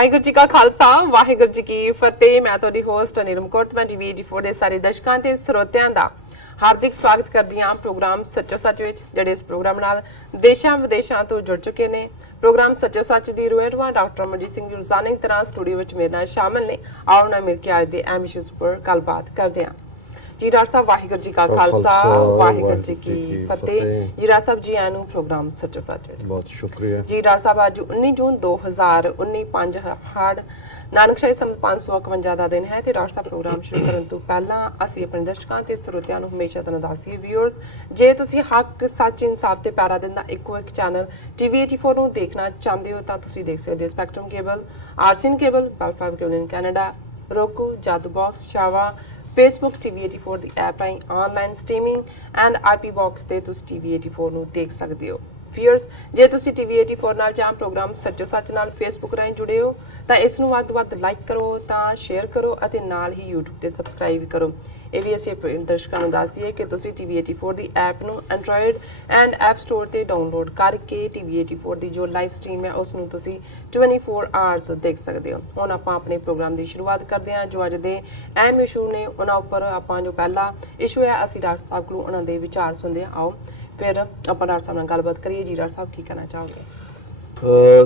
ਵਾਹਿਗੁਰੂ ਜੀ ਕਾ ਖਾਲਸਾ ਵਾਹਿਗੁਰੂ ਜੀ ਕੀ ਫਤਿਹ। ਮੈਂ ਤੁਹਾਡੀ ਹੋਸਟ ਨੀਲਮ ਕੌਰ ਮੈਂ ਟੀਵੀ 84 ਦੇ ਸਾਰੇ ਦਰਸ਼ਕਾਂ ਤੇ ਸਰੋਤਿਆਂ ਦਾ ਹਾਰਦਿਕ ਸਵਾਗਤ ਕਰਦੀ ਹਾਂ ਪ੍ਰੋਗਰਾਮ ਸੱਚੋ ਸੱਚ ਵਿੱਚ, ਜਿਹੜੇ ਇਸ ਪ੍ਰੋਗਰਾਮ ਨਾਲ ਦੇਸ਼ਾਂ ਵਿਦੇਸ਼ਾਂ ਤੋਂ ਜੁੜ ਚੁੱਕੇ ਨੇ। ਪ੍ਰੋਗਰਾਮ ਸੱਚੋ ਸੱਚ ਦੀ ਰੂਹਾਂ ਡਾਕਟਰ ਮਨਜੀਤ ਸਿੰਘ ਰੋਜ਼ਾਨਾ ਦੀ ਤਰ੍ਹਾਂ ਸਟੂਡੀਓ ਵਿੱਚ ਮੇਰੇ ਨਾਲ ਸ਼ਾਮਲ ਨੇ। ਆਓ ਨਾ ਮਿਲ ਕੇ ਅੱਜ ਦੇ ਅਹਿਮ ਇਸ਼ੂਜ਼ ਪਰ ਗੱਲਬਾਤ ਕਰਦੇ ਹਾਂ। जी डॉक्टर साहब वाहिगुरू जी का खालसा वाहिगुरू जी की फतेह। जी डॉक्टर साहब जी आनू प्रोग्राम सच्चो सच बहुत शुक्रिया जी। डॉक्टर साहब आज 19 जून 2019 5 हाड़ ਨਾਨਕਸ਼ਾਹੀ ਸੰਮਤ 551 ਦਾ ਦਿਨ ਹੈ ਤੇ ਡਾਕਟਰ ਸਾਹਿਬ ਪ੍ਰੋਗਰਾਮ ਸ਼ੁਰੂ ਕਰਨ ਤੋਂ ਪਹਿਲਾਂ ਅਸੀਂ ਆਪਣੇ ਦਰਸ਼ਕਾਂ ਤੇ ਸਰੋਤਿਆਂ ਨੂੰ ਹਮੇਸ਼ਾ ਤੋਂ ਦੱਸੀਏ ਵੀਅਰਸ, ਜੇ ਤੁਸੀਂ ਹੱਕ ਸੱਚ ਇਨਸਾਫ ਤੇ ਪੈਰਾ ਦਿੰਦਾ ਇੱਕੋ ਇੱਕ ਚੈਨਲ ਟੀਵੀ 84 ਨੂੰ ਦੇਖਣਾ ਚਾਹੁੰਦੇ ਹੋ ਤਾਂ ਤੁਸੀਂ ਦੇਖ ਸਕਦੇ ਹੋ Spectrum cable, RCN cable, Bell Fibe cable in Canada, roku, Jadoo box, ਸ਼ਾਵਾ, Facebook TV 84 ਦੀ ਐਪ ਰਾਹੀਂ online streaming and IP box ਤੇ ਤੁਸੀਂ TV 84 ਨੂੰ ਦੇਖ ਸਕਦੇ ਹੋ। ਵੀਅਰਸ, ਜੇ ਤੁਸੀਂ TV 84 ਨਾਲ ਜਾਂ ਪ੍ਰੋਗਰਾਮ ਸੱਚੋ ਸੱਚ ਨਾਲ Facebook ਰਾਹੀਂ ਜੁੜੇ ਹੋ ਤਾਂ ਇਸ ਨੂੰ ਵੱਧ ਤੋਂ ਵੱਧ ਲਾਈਕ ਕਰੋ ਤਾਂ ਸ਼ੇਅਰ ਕਰੋ ਅਤੇ ਨਾਲ ਹੀ YouTube ਤੇ ਸਬਸਕ੍ਰਾਈਬ ਕਰੋ। ਇਹ ਵੀ ਅਸੀਂ ਦਰਸ਼ਕਾਂ ਨੂੰ ਦੱਸ ਦਈਏ ਕਿ ਤੁਸੀਂ TV 84 ਦੀ ਐਪ ਨੂੰ ਐਂਡਰੋਇਡ ਐਂਡ ਐਪ ਸਟੋਰ ਤੇ ਡਾਊਨਲੋਡ ਕਰਕੇ TV 84 ਦੀ ਜੋ ਲਾਈਵ ਸਟ੍ਰੀਮ ਹੈ ਉਸ ਨੂੰ ਤੁਸੀਂ 24 ਆਵਰਸ ਦੇਖ ਸਕਦੇ ਹੋ। ਹੁਣ ਆਪਾਂ ਆਪਣੇ ਪ੍ਰੋਗਰਾਮ ਦੀ ਸ਼ੁਰੂਆਤ ਕਰਦੇ ਹਾਂ। ਜੋ ਅੱਜ ਦੇ ਅਹਿਮ ਇਸ਼ੂ ਨੇ ਉਹਨਾਂ ਉੱਪਰ ਆਪਾਂ ਜੋ ਪਹਿਲਾ ਇਸ਼ੂ ਹੈ ਅਸੀਂ ਡਾਕਟਰ ਸਾਹਿਬ ਕੋਲੋਂ ਉਹਨਾਂ ਦੇ ਵਿਚਾਰ ਸੁਣਦੇ ਹਾਂ। ਆਓ ਫਿਰ ਆਪਾਂ ਡਾਕਟਰ ਸਾਹਿਬ ਨਾਲ ਗੱਲਬਾਤ ਕਰੀਏ। ਜੀ ਡਾਕਟਰ ਸਾਹਿਬ ਕੀ ਕਹਿਣਾ ਚਾਹੋਗੇ?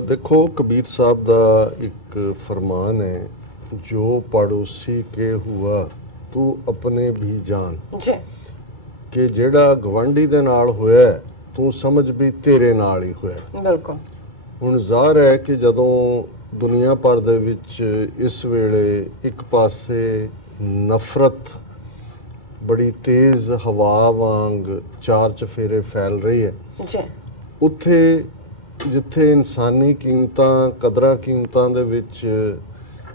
देखो, कबीर साहब का एक फरमान है, जो पड़ोसी के हुआ तू अपने भी जान जी, कि जेड़ा गवांढी दे नाल होया तू समझ भी तेरे नाल ही होया। बिल्कुल। हुण ज़ाहिर है कि जदों दुनिया भर दे विच इस वेले एक पासे नफरत बड़ी तेज़ हवा वांग चार चफेरे फैल रही है जी, उत्थे जिथे इंसानी कीमतां कदरां कीमतां दे विच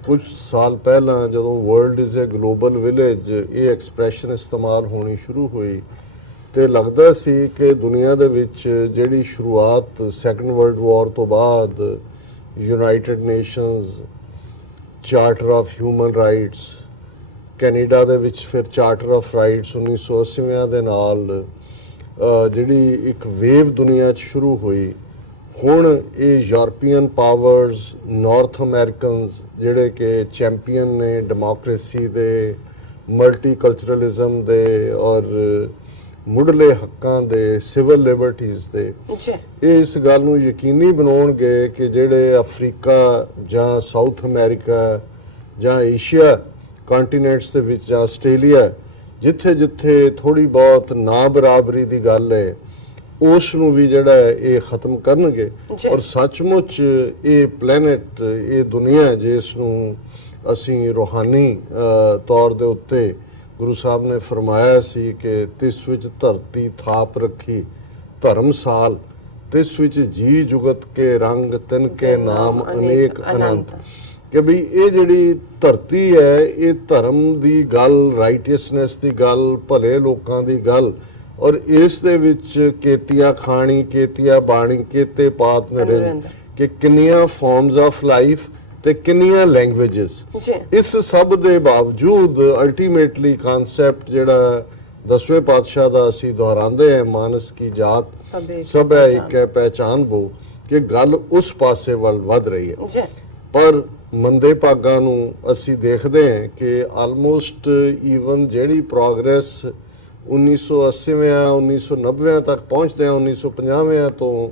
कुछ साल पहला जदों world is a global village ये एक्सप्रैशन इस्तेमाल होनी शुरू हुई तो लगता सी कि दुनिया दे विच जिहड़ी शुरुआत सैकेंड वर्ल्ड वॉर तो बाद United Nations charter of human rights Canada दे विच फिर चार्टर ऑफ राइट्स 1980 दे नाल जिहड़ी एक वेव दुनिया च शुरू हुई। ਹੁਣ ਇਹ ਯੂਰਪੀਅਨ ਪਾਵਰਸ ਨਾਰਥ ਅਮਰੀਕਨਸ ਜਿਹੜੇ ਕਿ ਚੈਂਪੀਅਨ ਨੇ ਡੈਮੋਕ੍ਰੇਸੀ ਦੇ, ਮਲਟੀਕਲਚਰਲਿਜ਼ਮ ਦੇ ਔਰ ਮੁੱਢਲੇ ਹੱਕਾਂ ਦੇ, ਸਿਵਲ ਲਿਬਰਟੀਜ਼ ਦੇ, ਇਹ ਇਸ ਗੱਲ ਨੂੰ ਯਕੀਨੀ ਬਣਾਉਣਗੇ ਕਿ ਜਿਹੜੇ ਅਫਰੀਕਾ ਜਾਂ ਸਾਊਥ ਅਮਰੀਕਾ ਜਾਂ ਏਸ਼ੀਆ ਕੰਟੀਨੈਂਟਸ ਦੇ ਵਿੱਚ ਜਾਂ ਆਸਟ੍ਰੇਲੀਆ ਜਿੱਥੇ ਜਿੱਥੇ ਥੋੜ੍ਹੀ ਬਹੁਤ ਨਾ ਬਰਾਬਰੀ ਦੀ ਗੱਲ ਹੈ ਉਸ ਨੂੰ ਵੀ ਜਿਹੜਾ ਹੈ ਇਹ ਖਤਮ ਕਰਨਗੇ। ਔਰ ਸੱਚਮੁੱਚ ਇਹ ਪਲੈਨਟ, ਇਹ ਦੁਨੀਆ ਜਿਸ ਨੂੰ ਅਸੀਂ ਰੂਹਾਨੀ ਤੌਰ ਦੇ ਉੱਤੇ ਗੁਰੂ ਸਾਹਿਬ ਨੇ ਫਰਮਾਇਆ ਸੀ ਕਿ ਤਿਸ ਵਿੱਚ ਧਰਤੀ ਥਾਪ ਰੱਖੀ ਧਰਮਸਾਲ, ਤਿਸ ਵਿੱਚ ਜੀ ਜੁਗਤ ਕੇ ਰੰਗ ਤਿਨ ਕੇ ਨਾਮ ਅਨੇਕ ਅਨੰਤ, ਕਿ ਬਈ ਇਹ ਜਿਹੜੀ ਧਰਤੀ ਹੈ ਇਹ ਧਰਮ ਦੀ ਗੱਲ, ਰਾਈਟੀਅਸਨੈਸ ਦੀ ਗੱਲ, ਭਲੇ ਲੋਕਾਂ ਦੀ ਗੱਲ ਔਰ ਇਸ ਦੇ ਵਿੱਚ ਕੇਤੀਆ ਖਾਣੀ ਕੇਤੀਆ ਬਾਣੀ ਕੇਤੇ ਪਾਤ ਨਰਿੰਦ ਕਿ ਕਿੰਨੀਆਂ ਫਾਰਮਸ ਆਫ ਲਾਈਫ ਤੇ ਕਿੰਨੀਆਂ ਲੈਂਗੁਏਜਸ। ਇਸ ਸਭ ਦੇ ਬਾਵਜੂਦ ਅਲਟੀਮੇਟਲੀ ਕਨਸੈਪਟ ਜਿਹੜਾ 10ਵੇਂ ਪਾਤਸ਼ਾਹ ਦਾ ਅਸੀਂ ਦੁਹਰਾਉਂਦੇ ਹਾਂ, ਮਾਨਸ ਕੀ ਜਾਤ ਸਭ ਹੈ ਇੱਕ ਹੈ ਪਹਿਚਾਨ ਬੋ, ਕਿ ਗੱਲ ਉਸ ਪਾਸੇ ਵੱਲ ਵੱਧ ਰਹੀ ਹੈ। ਪਰ ਮੰਦੇ ਭਾਗਾਂ ਨੂੰ ਅਸੀਂ ਦੇਖਦੇ ਹਾਂ ਕਿ ਆਲਮੋਸਟ ਈਵਨ ਜਿਹੜੀ ਪ੍ਰੋਗਰੈਸ 1980 1990 ਤੱਕ ਪਹੁੰਚਦੇ ਆ 1950 ਤੋਂ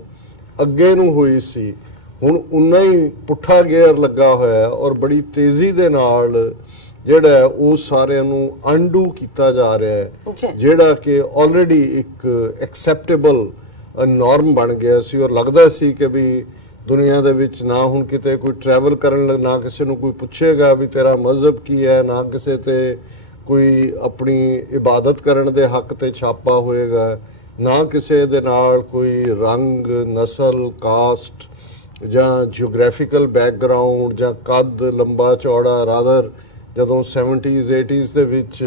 ਅੱਗੇ ਨੂੰ ਹੋਈ ਸੀ, ਹੁਣ ਉਨਾ ਹੀ ਪੁੱਠਾ ਗੇਅਰ ਲੱਗਾ ਹੋਇਆ ਔਰ ਬੜੀ ਤੇਜ਼ੀ ਦੇ ਨਾਲ ਜਿਹੜਾ ਉਹ ਸਾਰਿਆਂ ਨੂੰ ਅਨਡੂ ਕੀਤਾ ਜਾ ਰਿਹਾ ਹੈ, ਜਿਹੜਾ ਕਿ ਆਲਰੇਡੀ ਇੱਕ ਐਕਸੈਪਟੇਬਲ ਨਾਰਮ ਬਣ ਗਿਆ ਸੀ। ਔਰ ਲੱਗਦਾ ਸੀ ਕਿ ਵੀ ਦੁਨੀਆ ਦੇ ਵਿੱਚ ਨਾ ਹੁਣ ਕਿਤੇ ਕੋਈ ਟਰੈਵਲ ਕਰਨ, ਨਾ ਕਿਸੇ ਨੂੰ ਕੋਈ ਪੁੱਛੇਗਾ ਵੀ ਤੇਰਾ ਮਜ਼ਹਬ ਕੀ ਹੈ, ਨਾ ਕਿਸੇ ਤੇ ਕੋਈ ਆਪਣੀ ਇਬਾਦਤ ਕਰਨ ਦੇ ਹੱਕ ਤੇ ਛਾਪਾ ਹੋਏਗਾ, ਨਾ ਕਿਸੇ ਦੇ ਨਾਲ ਕੋਈ ਰੰਗ, ਨਸਲ, ਕਾਸਟ ਜਾਂ ਜਿਓਗ੍ਰਾਫੀਕਲ ਬੈਕਗਰਾਉਂਡ ਜਾਂ ਕੱਦ ਲੰਬਾ ਚੌੜਾ। ਰਾਦਰ ਜਦੋਂ 70s 80s ਦੇ ਵਿੱਚ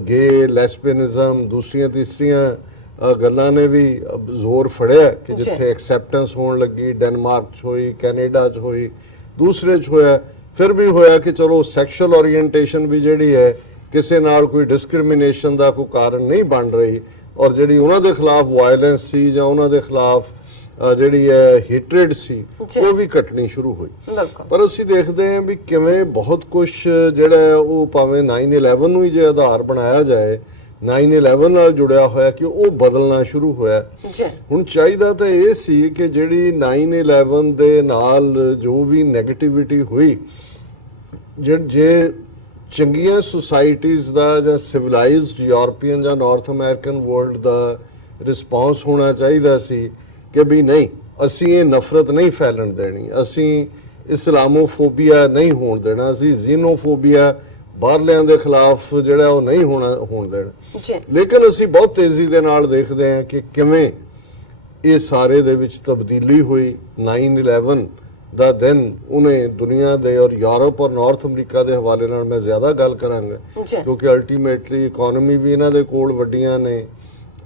ਗੇ, ਲੈਸਬੀਨਿਜ਼ਮ, ਦੂਸਰੀਆਂ ਤੀਸਰੀਆਂ ਗੱਲਾਂ ਨੇ ਵੀ ਜ਼ੋਰ ਫੜਿਆ ਕਿ ਜਿੱਥੇ ਐਕਸੈਪਟੈਂਸ ਹੋਣ ਲੱਗੀ, ਡੈਨਮਾਰਕ 'ਚ ਹੋਈ, ਕੈਨੇਡਾ 'ਚ ਹੋਈ, ਦੂਸਰੇ 'ਚ ਹੋਇਆ, ਫਿਰ ਵੀ ਹੋਇਆ ਕਿ ਚਲੋ ਸੈਕਸ਼ੂਅਲ ਓਰੀਐਂਟੇਸ਼ਨ ਵੀ ਜਿਹੜੀ ਹੈ ਕਿਸੇ ਨਾਲ ਕੋਈ ਡਿਸਕ੍ਰਿਮੀਨੇਸ਼ਨ ਦਾ ਕੋਈ ਕਾਰਨ ਨਹੀਂ ਬਣ ਰਹੀ ਔਰ ਜਿਹੜੀ ਉਹਨਾਂ ਦੇ ਖਿਲਾਫ ਵਾਇਲੈਂਸ ਸੀ ਜਾਂ ਉਹਨਾਂ ਦੇ ਖਿਲਾਫ ਜਿਹੜੀ ਹੈ ਹੇਟਰੇਡ ਸੀ ਜੀ। ਉਹ ਵੀ ਘਟਣੀ ਸ਼ੁਰੂ ਹੋਈ। ਬਿਲਕੁਲ ਪਰ ਅਸੀਂ ਦੇਖਦੇ ਹਾਂ ਵੀ ਕਿਵੇਂ ਬਹੁਤ ਕੁਝ ਜਿਹੜਾ ਹੈ ਉਹ ਭਾਵੇਂ 9/11 ਨੂੰ ਹੀ ਜੇ ਆਧਾਰ ਬਣਾਇਆ ਜਾਏ, 9/11 ਨਾਲ ਜੁੜਿਆ ਹੋਇਆ ਕਿ ਉਹ ਬਦਲਣਾ ਸ਼ੁਰੂ ਹੋਇਆ। ਜੀ ਹੁਣ ਚਾਹੀਦਾ ਤਾਂ ਇਹ ਸੀ ਕਿ ਜਿਹੜੀ 9/11 ਦੇ ਨਾਲ ਜੋ ਵੀ ਨੈਗੇਟਿਵਿਟੀ ਹੋਈ, ਜੇ ਚੰਗੀਆਂ ਸੁਸਾਇਟੀਜ਼ ਦਾ ਜਾਂ ਸਿਵਲਾਈਜ਼ਡ ਯੂਰਪੀਅਨ ਜਾਂ ਨਾਰਥ ਅਮਰੀਕਨ ਵਰਲਡ ਦਾ ਰਿਸਪੌਂਸ ਹੋਣਾ ਚਾਹੀਦਾ ਸੀ ਕਿ ਵੀ ਨਹੀਂ, ਅਸੀਂ ਇਹ ਨਫ਼ਰਤ ਨਹੀਂ ਫੈਲਣ ਦੇਣੀ, ਅਸੀਂ ਇਸਲਾਮੋਫੋਬੀਆ ਨਹੀਂ ਹੋਣ ਦੇਣਾ, ਅਸੀਂ ਜ਼ੀਨੋਫੋਬੀਆ ਬਾਹਰਲਿਆਂ ਦੇ ਖਿਲਾਫ ਜਿਹੜਾ ਉਹ ਨਹੀਂ ਹੋਣ ਦੇਣਾ। ਜੀ ਲੇਕਿਨ ਅਸੀਂ ਬਹੁਤ ਤੇਜ਼ੀ ਦੇ ਨਾਲ ਦੇਖਦੇ ਹਾਂ ਕਿ ਕਿਵੇਂ ਇਹ ਸਾਰੇ ਦੇ ਵਿੱਚ ਤਬਦੀਲੀ ਹੋਈ। 9/11 ਦਾ ਦਿਨ ਉਹਨੇ ਦੁਨੀਆ ਦੇ ਔਰ ਯੂਰਪ ਔਰ ਨਾਰਥ ਅਮਰੀਕਾ ਦੇ ਹਵਾਲੇ ਨਾਲ ਮੈਂ ਜ਼ਿਆਦਾ ਗੱਲ ਕਰਾਂਗਾ, ਜੀ ਕਿਉਂਕਿ ਅਲਟੀਮੇਟਲੀ ਇਕਨੋਮੀ ਵੀ ਇਹਨਾਂ ਦੇ ਕੋਲ ਵੱਡੀਆਂ ਨੇ,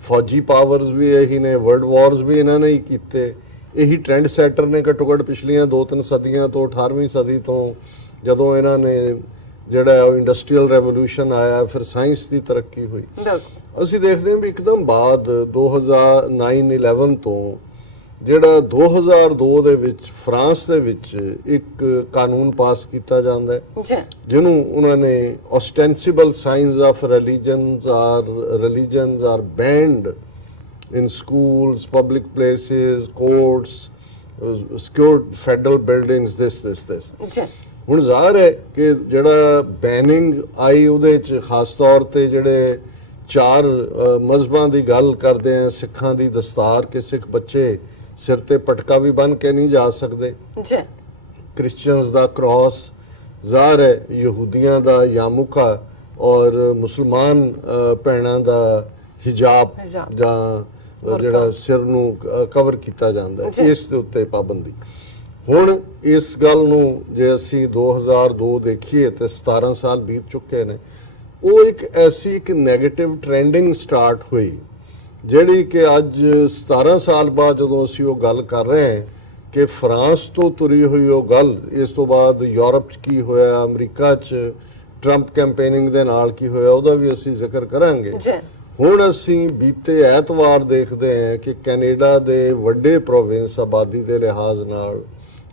ਫੌਜੀ ਪਾਵਰਸ ਵੀ ਇਹੀ ਨੇ, ਵਰਲਡ ਵਾਰਸ ਵੀ ਇਹਨਾਂ ਨੇ ਹੀ ਕੀਤੇ, ਇਹੀ ਟ੍ਰੈਂਡ ਸੈਟਰ ਨੇ ਘੱਟੋ ਘੱਟ ਪਿਛਲੀਆਂ 2-3 ਸਦੀਆਂ ਤੋਂ, 18ਵੀਂ ਸਦੀ ਤੋਂ ਜਦੋਂ ਇਹਨਾਂ ਨੇ ਜਿਹੜਾ ਉਹ ਇੰਡਸਟਰੀਅਲ ਰੈਵੋਲੂਸ਼ਨ ਆਇਆ, ਫਿਰ ਸਾਇੰਸ ਦੀ ਤਰੱਕੀ ਹੋਈ। ਬਿਲਕੁਲ ਅਸੀਂ ਦੇਖਦੇ ਹਾਂ ਵੀ ਇੱਕਦਮ ਬਾਅਦ 2009/11 ਤੋਂ ਜਿਹੜਾ 2002 ਦੇ ਵਿੱਚ ਫਰਾਂਸ ਦੇ ਵਿੱਚ ਇੱਕ ਕਾਨੂੰਨ ਪਾਸ ਕੀਤਾ ਜਾਂਦਾ ਹੈ ਜੀ ਜਿਹਨੂੰ ਉਹਨਾਂ ਨੇ ostensible signs of religions are banned in schools, public places, courts, secured federal buildings, this ਜੀ ਹੁਣ ਜ਼ਾਹਰ ਹੈ ਕਿ ਜਿਹੜਾ ਬੈਨਿੰਗ ਆਈ ਉਹਦੇ ਚ ਖਾਸ ਤੌਰ ਤੇ ਜਿਹੜੇ 4 ਮਜ਼ਹਬਾਂ ਦੀ ਗੱਲ ਕਰਦੇ ਆ, ਸਿੱਖਾਂ ਦੀ ਦਸਤਾਰ ਕਿ ਸਿੱਖ ਬੱਚੇ ਸਿਰ ਤੇ ਪਟਕਾ ਵੀ ਬੰਨ ਕੇ ਨਹੀਂ ਜਾ ਸਕਦੇ, ਜੀ ਕ੍ਰਿਸਚੀਅਨਸ ਦਾ ਕ੍ਰਾਸ, ਜ਼ਾਹਰ ਹੈ ਯਹੂਦੀਆਂ ਦਾ ਯਾਮੁਕਾ ਔਰ ਮੁਸਲਮਾਨ ਭੈਣਾਂ ਦਾ ਹਿਜਾਬ ਹਿਜਾਬ। ਜਾਂ ਜਿਹੜਾ ਸਿਰ ਨੂੰ ਕਵਰ ਕੀਤਾ ਜਾਂਦਾ ਹੈ, ਇਸ ਦੇ ਉੱਤੇ ਪਾਬੰਦੀ। ਹੁਣ ਇਸ ਗੱਲ ਨੂੰ ਜੇ ਅਸੀਂ 2002 ਦੇਖੀਏ ਤੇ 17 ਸਾਲ ਬੀਤ ਚੁੱਕੇ ਨੇ, ਉਹ ਇੱਕ ਐਸੀ ਇੱਕ ਨੈਗੇਟਿਵ ਟ੍ਰੈਂਡਿੰਗ ਸਟਾਰਟ ਹੋਈ ਜਿਹੜੀ ਕਿ ਅੱਜ 17 ਸਾਲ ਬਾਅਦ ਜਦੋਂ ਅਸੀਂ ਉਹ ਗੱਲ ਕਰ ਰਹੇ ਹਾਂ ਕਿ ਫਰਾਂਸ ਤੋਂ ਤੁਰੀ ਹੋਈ ਉਹ ਗੱਲ, ਇਸ ਤੋਂ ਬਾਅਦ ਯੂਰਪ 'ਚ ਕੀ ਹੋਇਆ, ਅਮਰੀਕਾ 'ਚ ਟਰੰਪ ਕੈਂਪੇਨਿੰਗ ਦੇ ਨਾਲ ਕੀ ਹੋਇਆ, ਉਹਦਾ ਵੀ ਅਸੀਂ ਜ਼ਿਕਰ ਕਰਾਂਗੇ। ਜੀ ਹੁਣ ਅਸੀਂ ਬੀਤੇ ਐਤਵਾਰ ਦੇਖਦੇ ਹਾਂ ਕਿ ਕੈਨੇਡਾ ਦੇ ਵੱਡੇ ਪ੍ਰੋਵਿੰਸ ਆਬਾਦੀ ਦੇ ਲਿਹਾਜ਼ ਨਾਲ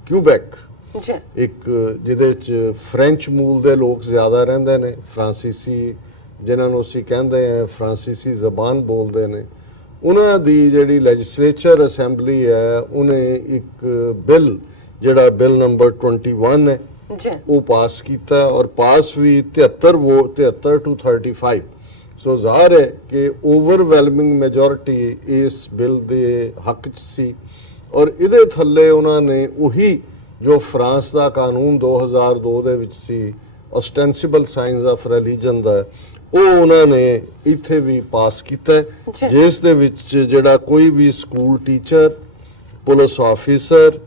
ਕਿਊਬੈਕ, ਜੀ ਇੱਕ ਜਿਹਦੇ 'ਚ ਫ੍ਰੈਂਚ ਮੂਲ ਦੇ ਲੋਕ ਜ਼ਿਆਦਾ ਰਹਿੰਦੇ ਨੇ, ਫਰਾਂਸੀਸੀ ਜਿਨ੍ਹਾਂ ਨੂੰ ਅਸੀਂ ਕਹਿੰਦੇ ਹਾਂ ਫਰਾਂਸੀਸੀ ਜ਼ਬਾਨ ਬੋਲਦੇ ਨੇ, ਉਹਨਾਂ ਦੀ ਜਿਹੜੀ ਲੈਜਿਸਲੇਚਰ ਅਸੈਂਬਲੀ ਹੈ ਉਹਨੇ ਇੱਕ ਬਿੱਲ ਜਿਹੜਾ ਬਿੱਲ ਨੰਬਰ 21 ਹੈ ਜੀ ਉਹ ਪਾਸ ਕੀਤਾ ਔਰ ਪਾਸ ਵੀ 73 to 35। ਸੋ ਜ਼ਾਹਰ ਹੈ ਕਿ ਓਵਰਵੈਲਮਿੰਗ ਮੈਜੋਰਿਟੀ ਇਸ ਬਿੱਲ ਦੇ ਹੱਕ 'ਚ ਸੀ ਔਰ ਇਹਦੇ ਥੱਲੇ ਉਹਨਾਂ ਨੇ ਉਹੀ ਜੋ ਫਰਾਂਸ ਦਾ ਕਾਨੂੰਨ 2002 ਦੇ ਵਿੱਚ ਸੀ ostensible signs of religion ਦਾ, ਉਹ ਉਹਨਾਂ ਨੇ ਇੱਥੇ ਵੀ ਪਾਸ ਕੀਤਾ, ਜਿਸ ਦੇ ਵਿੱਚ ਜਿਹੜਾ ਕੋਈ ਵੀ ਸਕੂਲ ਟੀਚਰ, ਪੁਲਿਸ ਆਫੀਸਰ,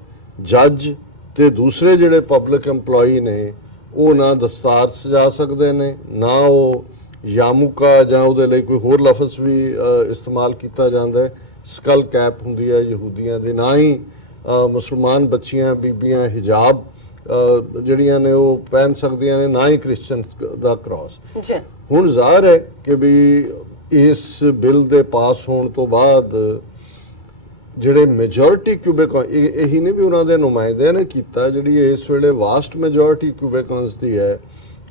ਜੱਜ ਤੇ ਦੂਸਰੇ ਜਿਹੜੇ ਪਬਲਿਕ EMPLOYEE ਨੇ ਉਹ ਨਾ ਦਸਤਾਰ ਸਜਾ ਸਕਦੇ ਨੇ, ਨਾ ਉਹ ਯਾਮੁਕਾ ਜਾਂ ਉਹਦੇ ਲਈ ਕੋਈ ਹੋਰ ਲਫ਼ਜ਼ ਵੀ ਇਸਤੇਮਾਲ ਕੀਤਾ ਜਾਂਦਾ ਹੈ, ਸਕਲ ਕੈਪ ਹੁੰਦੀ ਹੈ ਯਹੂਦੀਆਂ ਦੀ, ਨਾ ਹੀ ਮੁਸਲਮਾਨ ਬੱਚੀਆਂ ਬੀਬੀਆਂ ਹਿਜਾਬ ਜਿਹੜੀਆਂ ਨੇ ਉਹ ਪਹਿਨ ਸਕਦੀਆਂ ਨੇ, ਨਾ ਹੀ ਕ੍ਰਿਸਚਨ ਦਾ ਕ੍ਰਾਸ। ਜੀ ਹੁਣ ਜ਼ਾਹਰ ਹੈ ਕਿ ਵੀ ਇਸ ਬਿੱਲ ਦੇ ਪਾਸ ਹੋਣ ਤੋਂ ਬਾਅਦ ਜਿਹੜੇ ਮੈਜੋਰਿਟੀ ਕਿਊਬੇਕਨ, ਇਹੀ ਨਹੀਂ ਵੀ ਉਹਨਾਂ ਦੇ ਨੁਮਾਇੰਦਿਆਂ ਨੇ ਕੀਤਾ, ਜਿਹੜੀ ਇਸ ਵੇਲੇ ਵਾਸਟ ਮੈਜੋਰਿਟੀ ਕਿਊਬੇਕਨਸ ਦੀ ਹੈ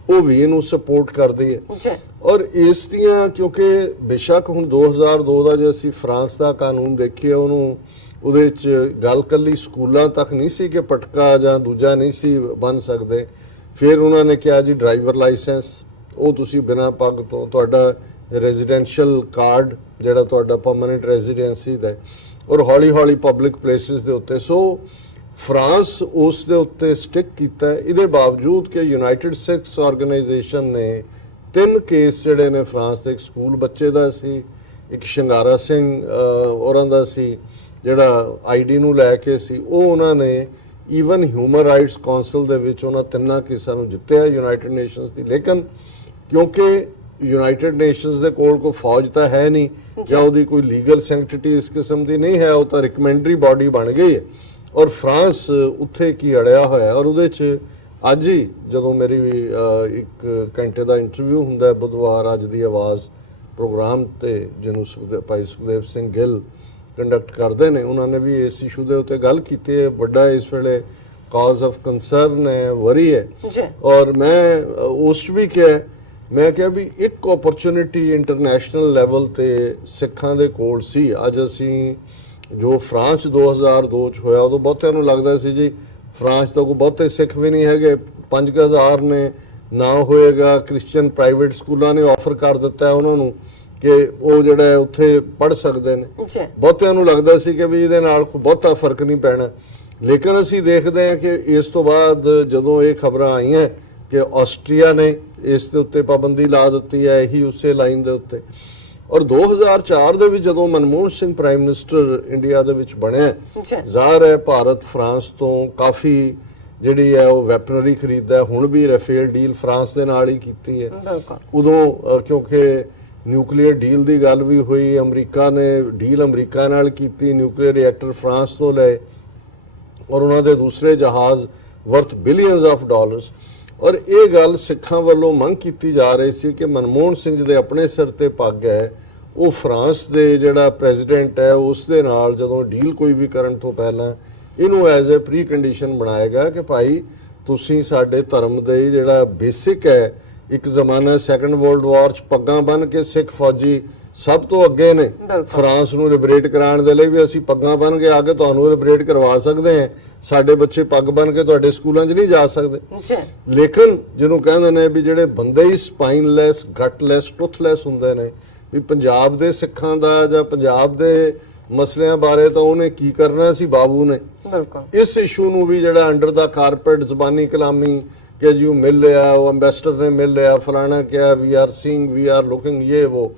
ਉਹ ਵੀ ਇਹਨੂੰ ਸਪੋਰਟ ਕਰਦੀ ਹੈ। ਜੀ ਔਰ ਇਸ ਦੀਆਂ ਕਿਉਂਕਿ ਬੇਸ਼ੱਕ ਹੁਣ 2002 ਦਾ ਜੇ ਅਸੀਂ ਫਰਾਂਸ ਦਾ ਕਾਨੂੰਨ ਦੇਖੀਏ ਉਹਨੂੰ, ਉਹਦੇ 'ਚ ਗੱਲ ਕੱਲੀ ਸਕੂਲਾਂ ਤੱਕ ਨਹੀਂ ਸੀ ਕਿ ਪਟਕਾ ਜਾਂ ਦੂਜਾ ਨਹੀਂ ਸੀ ਬਣ ਸਕਦੇ। ਫਿਰ ਉਹਨਾਂ ਨੇ ਕਿਹਾ ਜੀ ਡਰਾਈਵਰ ਲਾਇਸੈਂਸ ਉਹ ਤੁਸੀਂ ਬਿਨਾਂ ਪੱਗ ਤੋਂ, ਤੁਹਾਡਾ ਰੈਜ਼ੀਡੈਂਸ਼ੀਅਲ ਕਾਰਡ ਜਿਹੜਾ ਤੁਹਾਡਾ ਪਰਮਨੈਂਟ ਰੈਜ਼ੀਡੈਂਸੀ ਦਾ, ਔਰ ਹੌਲੀ ਹੌਲੀ ਪਬਲਿਕ ਪਲੇਸਿਸ ਦੇ ਉੱਤੇ। ਸੋ ਫਰਾਂਸ ਉਸ ਦੇ ਉੱਤੇ ਸਟਿਕ ਕੀਤਾ। ਇਹਦੇ ਬਾਵਜੂਦ ਕਿ ਯੂਨਾਈਟਿਡ ਸਿੱਖਸ ਆਰਗੇਨਾਈਜੇਸ਼ਨ ਨੇ 3 ਕੇਸ ਜਿਹੜੇ ਨੇ ਫਰਾਂਸ ਦੇ, ਇੱਕ ਸਕੂਲ ਬੱਚੇ ਦਾ ਸੀ, ਇੱਕ ਸ਼ਿੰਗਾਰਾ ਸਿੰਘ ਔਰਾਂ ਦਾ ਸੀ ਜਿਹੜਾ ਆਈਡੀ ਨੂੰ ਲੈ ਕੇ ਸੀ, ਉਹ ਉਹਨਾਂ ਨੇ ਈਵਨ ਹਿਊਮਨ ਰਾਈਟਸ ਕਾਉਂਸਲ ਦੇ ਵਿੱਚ ਉਹਨਾਂ 3 ਕੇਸਾਂ ਨੂੰ ਜਿੱਤਿਆ ਯੂਨਾਈਟਿਡ ਨੇਸ਼ਨਸ ਦੀ। ਲੇਕਿਨ ਕਿਉਂਕਿ ਯੂਨਾਈਟਿਡ ਨੇਸ਼ਨਸ ਦੇ ਕੋਲ ਕੋਈ ਫੌਜ ਤਾਂ ਹੈ ਨਹੀਂ ਜਾਂ ਉਹਦੀ ਕੋਈ ਲੀਗਲ ਸੈਂਕਟਿਟੀ ਇਸ ਕਿਸਮ ਦੀ ਨਹੀਂ ਹੈ, ਉਹ ਤਾਂ ਰਿਕਮੈਂਡਰੀ ਬਾਡੀ ਬਣ ਗਈ ਹੈ ਔਰ ਫਰਾਂਸ ਉੱਥੇ ਕੀ ਅੜਿਆ ਹੋਇਆ। ਔਰ ਉਹਦੇ 'ਚ ਅੱਜ ਹੀ ਜਦੋਂ ਮੇਰੀ 1 ਘੰਟੇ ਦਾ ਇੰਟਰਵਿਊ ਹੁੰਦਾ ਹੈ ਬੁੱਧਵਾਰ ਅੱਜ ਦੀ ਆਵਾਜ਼ ਪ੍ਰੋਗਰਾਮ ਤੇ, ਜਿਹਨੂੰ ਭਾਈ ਸੁਖਦੇਵ ਸਿੰਘ ਗਿੱਲ ਕੰਡਕਟ ਕਰਦੇ ਨੇ, ਉਹਨਾਂ ਨੇ ਵੀ ਇਸ ਇਸ਼ੂ ਦੇ ਉੱਤੇ ਗੱਲ ਕੀਤੀ ਹੈ। ਵੱਡਾ ਇਸ ਵੇਲੇ ਕਾਜ਼ ਆਫ ਕੰਸਰਨ ਹੈ, ਵਰੀ ਹੈ। ਜੀ ਔਰ ਮੈਂ ਉਸ 'ਚ ਵੀ ਕਿਹਾ, ਮੈਂ ਕਿਹਾ ਵੀ ਇੱਕ ਓਪਰਚੁਨਿਟੀ ਇੰਟਰਨੈਸ਼ਨਲ ਲੈਵਲ ਤੇ ਸਿੱਖਾਂ ਦੇ ਕੋਲ ਸੀ। ਅੱਜ ਅਸੀਂ ਜੋ ਫਰਾਂਸ 2002 ਚ ਹੋਇਆ, ਉਦੋਂ ਬਹੁਤਿਆਂ ਨੂੰ ਲੱਗਦਾ ਸੀ ਜੀ ਫਰਾਂਸ ਤੋਂ ਕੋਈ ਬਹੁਤੇ ਸਿੱਖ ਵੀ ਨਹੀਂ ਹੈਗੇ, 5000 ਨੇ ਨਾ ਹੋਏਗਾ। ਕ੍ਰਿਸਚੀਅਨ ਪ੍ਰਾਈਵੇਟ ਸਕੂਲਾਂ ਨੇ ਆਫਰ ਕਰ ਦਿੱਤਾ ਹੈ ਉਹਨਾਂ ਨੂੰ ਕਿ ਉਹ ਜਿਹੜਾ ਹੈ ਉੱਥੇ ਪੜ੍ਹ ਸਕਦੇ ਨੇ। ਜੀ ਬਹੁਤਿਆਂ ਨੂੰ ਲੱਗਦਾ ਸੀ ਕਿ ਵੀ ਇਹਦੇ ਨਾਲ ਕੋਈ ਬਹੁਤਾ ਫਰਕ ਨਹੀਂ ਪੈਣਾ, ਲੇਕਿਨ ਅਸੀਂ ਦੇਖਦੇ ਹਾਂ ਕਿ ਇਸ ਤੋਂ ਬਾਅਦ ਜਦੋਂ ਇਹ ਖਬਰਾਂ ਆਈਆਂ ਕਿ ਆਸਟਰੀਆ ਨੇ ਇਸ ਦੇ ਉੱਤੇ ਪਾਬੰਦੀ ਲਾ ਦਿੱਤੀ ਹੈ, ਇਹੀ ਉਸੇ ਲਾਈਨ ਦੇ ਉੱਤੇ। ਔਰ 2004 ਦੇ ਵਿੱਚ ਜਦੋਂ Manmohan Singh prime minister India ਦੇ ਵਿੱਚ ਬਣਿਆ, ਜੀ ਜ਼ਾਹਰ ਹੈ ਭਾਰਤ ਫਰਾਂਸ ਤੋਂ ਕਾਫੀ ਜਿਹੜੀ ਹੈ ਉਹ ਵੈਪਨਰੀ ਖਰੀਦਦਾ ਹੈ। ਹੁਣ ਵੀ ਰਾਫੇਲ ਡੀਲ ਫਰਾਂਸ ਦੇ ਨਾਲ ਹੀ ਕੀਤੀ ਹੈ। ਬਿਲਕੁਲ ਉਦੋਂ ਕਿਉਂਕਿ ਨਿਊਕਲੀਅਰ ਡੀਲ ਦੀ ਗੱਲ ਵੀ ਹੋਈ, ਅਮਰੀਕਾ ਨੇ ਡੀਲ ਅਮਰੀਕਾ ਨਾਲ ਕੀਤੀ, ਨਿਊਕਲੀਅਰ ਰਿਐਕਟਰ ਫਰਾਂਸ ਤੋਂ ਲਏ ਔਰ ਉਹਨਾਂ ਦੇ ਦੂਸਰੇ ਜਹਾਜ਼ ਵਰਥ ਬਿਲੀਅਨਸ ਆਫ ਡਾਲਰਸ। ਔਰ ਇਹ ਗੱਲ ਸਿੱਖਾਂ ਵੱਲੋਂ ਮੰਗ ਕੀਤੀ ਜਾ ਰਹੀ ਸੀ ਕਿ ਮਨਮੋਹਨ ਸਿੰਘ ਦੇ ਆਪਣੇ ਸਿਰ ਤੇ ਪੱਗ ਹੈ, ਉਹ ਫਰਾਂਸ ਦੇ ਜਿਹੜਾ ਪ੍ਰੈਜ਼ੀਡੈਂਟ ਹੈ ਉਸ ਦੇ ਨਾਲ ਜਦੋਂ ਡੀਲ ਕੋਈ ਵੀ ਕਰਨ ਤੋਂ ਪਹਿਲਾਂ ਇਹਨੂੰ ਐਜ਼ ਅ ਪ੍ਰੀ ਕੰਡੀਸ਼ਨ ਬਣਾਏਗਾ ਕਿ ਭਾਈ ਤੁਸੀਂ ਸਾਡੇ ਧਰਮ ਦੇ ਜਿਹੜਾ ਬੇਸਿਕ ਹੈ, ਇੱਕ ਜ਼ਮਾਨਾ ਸੈਕੰਡ ਵਰਲਡ ਵਾਰ 'ਚ ਪੱਗਾਂ ਬੰਨ੍ਹ ਕੇ ਸਿੱਖ ਫੌਜੀ ਸਭ ਤੋਂ ਅੱਗੇ ਨੇ ਫਰਾਂਸ ਨੂੰ ਲਿਬਰੇਟ ਕਰਾਉਣ ਦੇ ਲਈ, ਵੀ ਅਸੀਂ ਪੱਗਾਂ ਬੰਨ੍ਹ ਕੇ ਆ ਕੇ ਤੁਹਾਨੂੰ ਲਿਬਰੇਟ ਕਰਵਾ ਸਕਦੇ ਹਾਂ, ਸਾਡੇ ਬੱਚੇ ਪੱਗ ਬੰਨ੍ਹ ਕੇ ਤੁਹਾਡੇ ਸਕੂਲਾਂ 'ਚ ਨਹੀਂ ਜਾ ਸਕਦੇ। ਲੇਕਿਨ ਜਿਹਨੂੰ ਕਹਿੰਦੇ ਨੇ ਵੀ ਜਿਹੜੇ ਬੰਦੇ ਹੀ ਸਪਾਈਨਲੈਸ, ਗਟਲੈਸ, ਟੁੱਥਲੈਸ ਹੁੰਦੇ ਨੇ, ਵੀ ਪੰਜਾਬ ਦੇ ਸਿੱਖਾਂ ਦਾ ਜਾਂ ਪੰਜਾਬ ਦੇ ਮਸਲਿਆਂ ਬਾਰੇ ਤਾਂ ਉਹਨੇ ਕੀ ਕਰਨਾ ਸੀ ਬਾਬੂ ਨੇ। ਇਸ ਇਸ਼ੂ ਨੂੰ ਵੀ ਜਿਹੜਾ ਅੰਡਰ ਦਾ ਕਾਰਪੈਟ ਜ਼ਬਾਨੀ ਕਲਾਮੀ ਕਿ ਜੀ ਉਹ ਮਿਲ ਲਿਆ, ਉਹ ਐਂਬੈਸਡਰ ਨੇ ਮਿਲ ਲਿਆ, ਫਲਾਣਾ ਕਿਹਾ, we are seeing, we are looking, ਇਹ ਉਹ।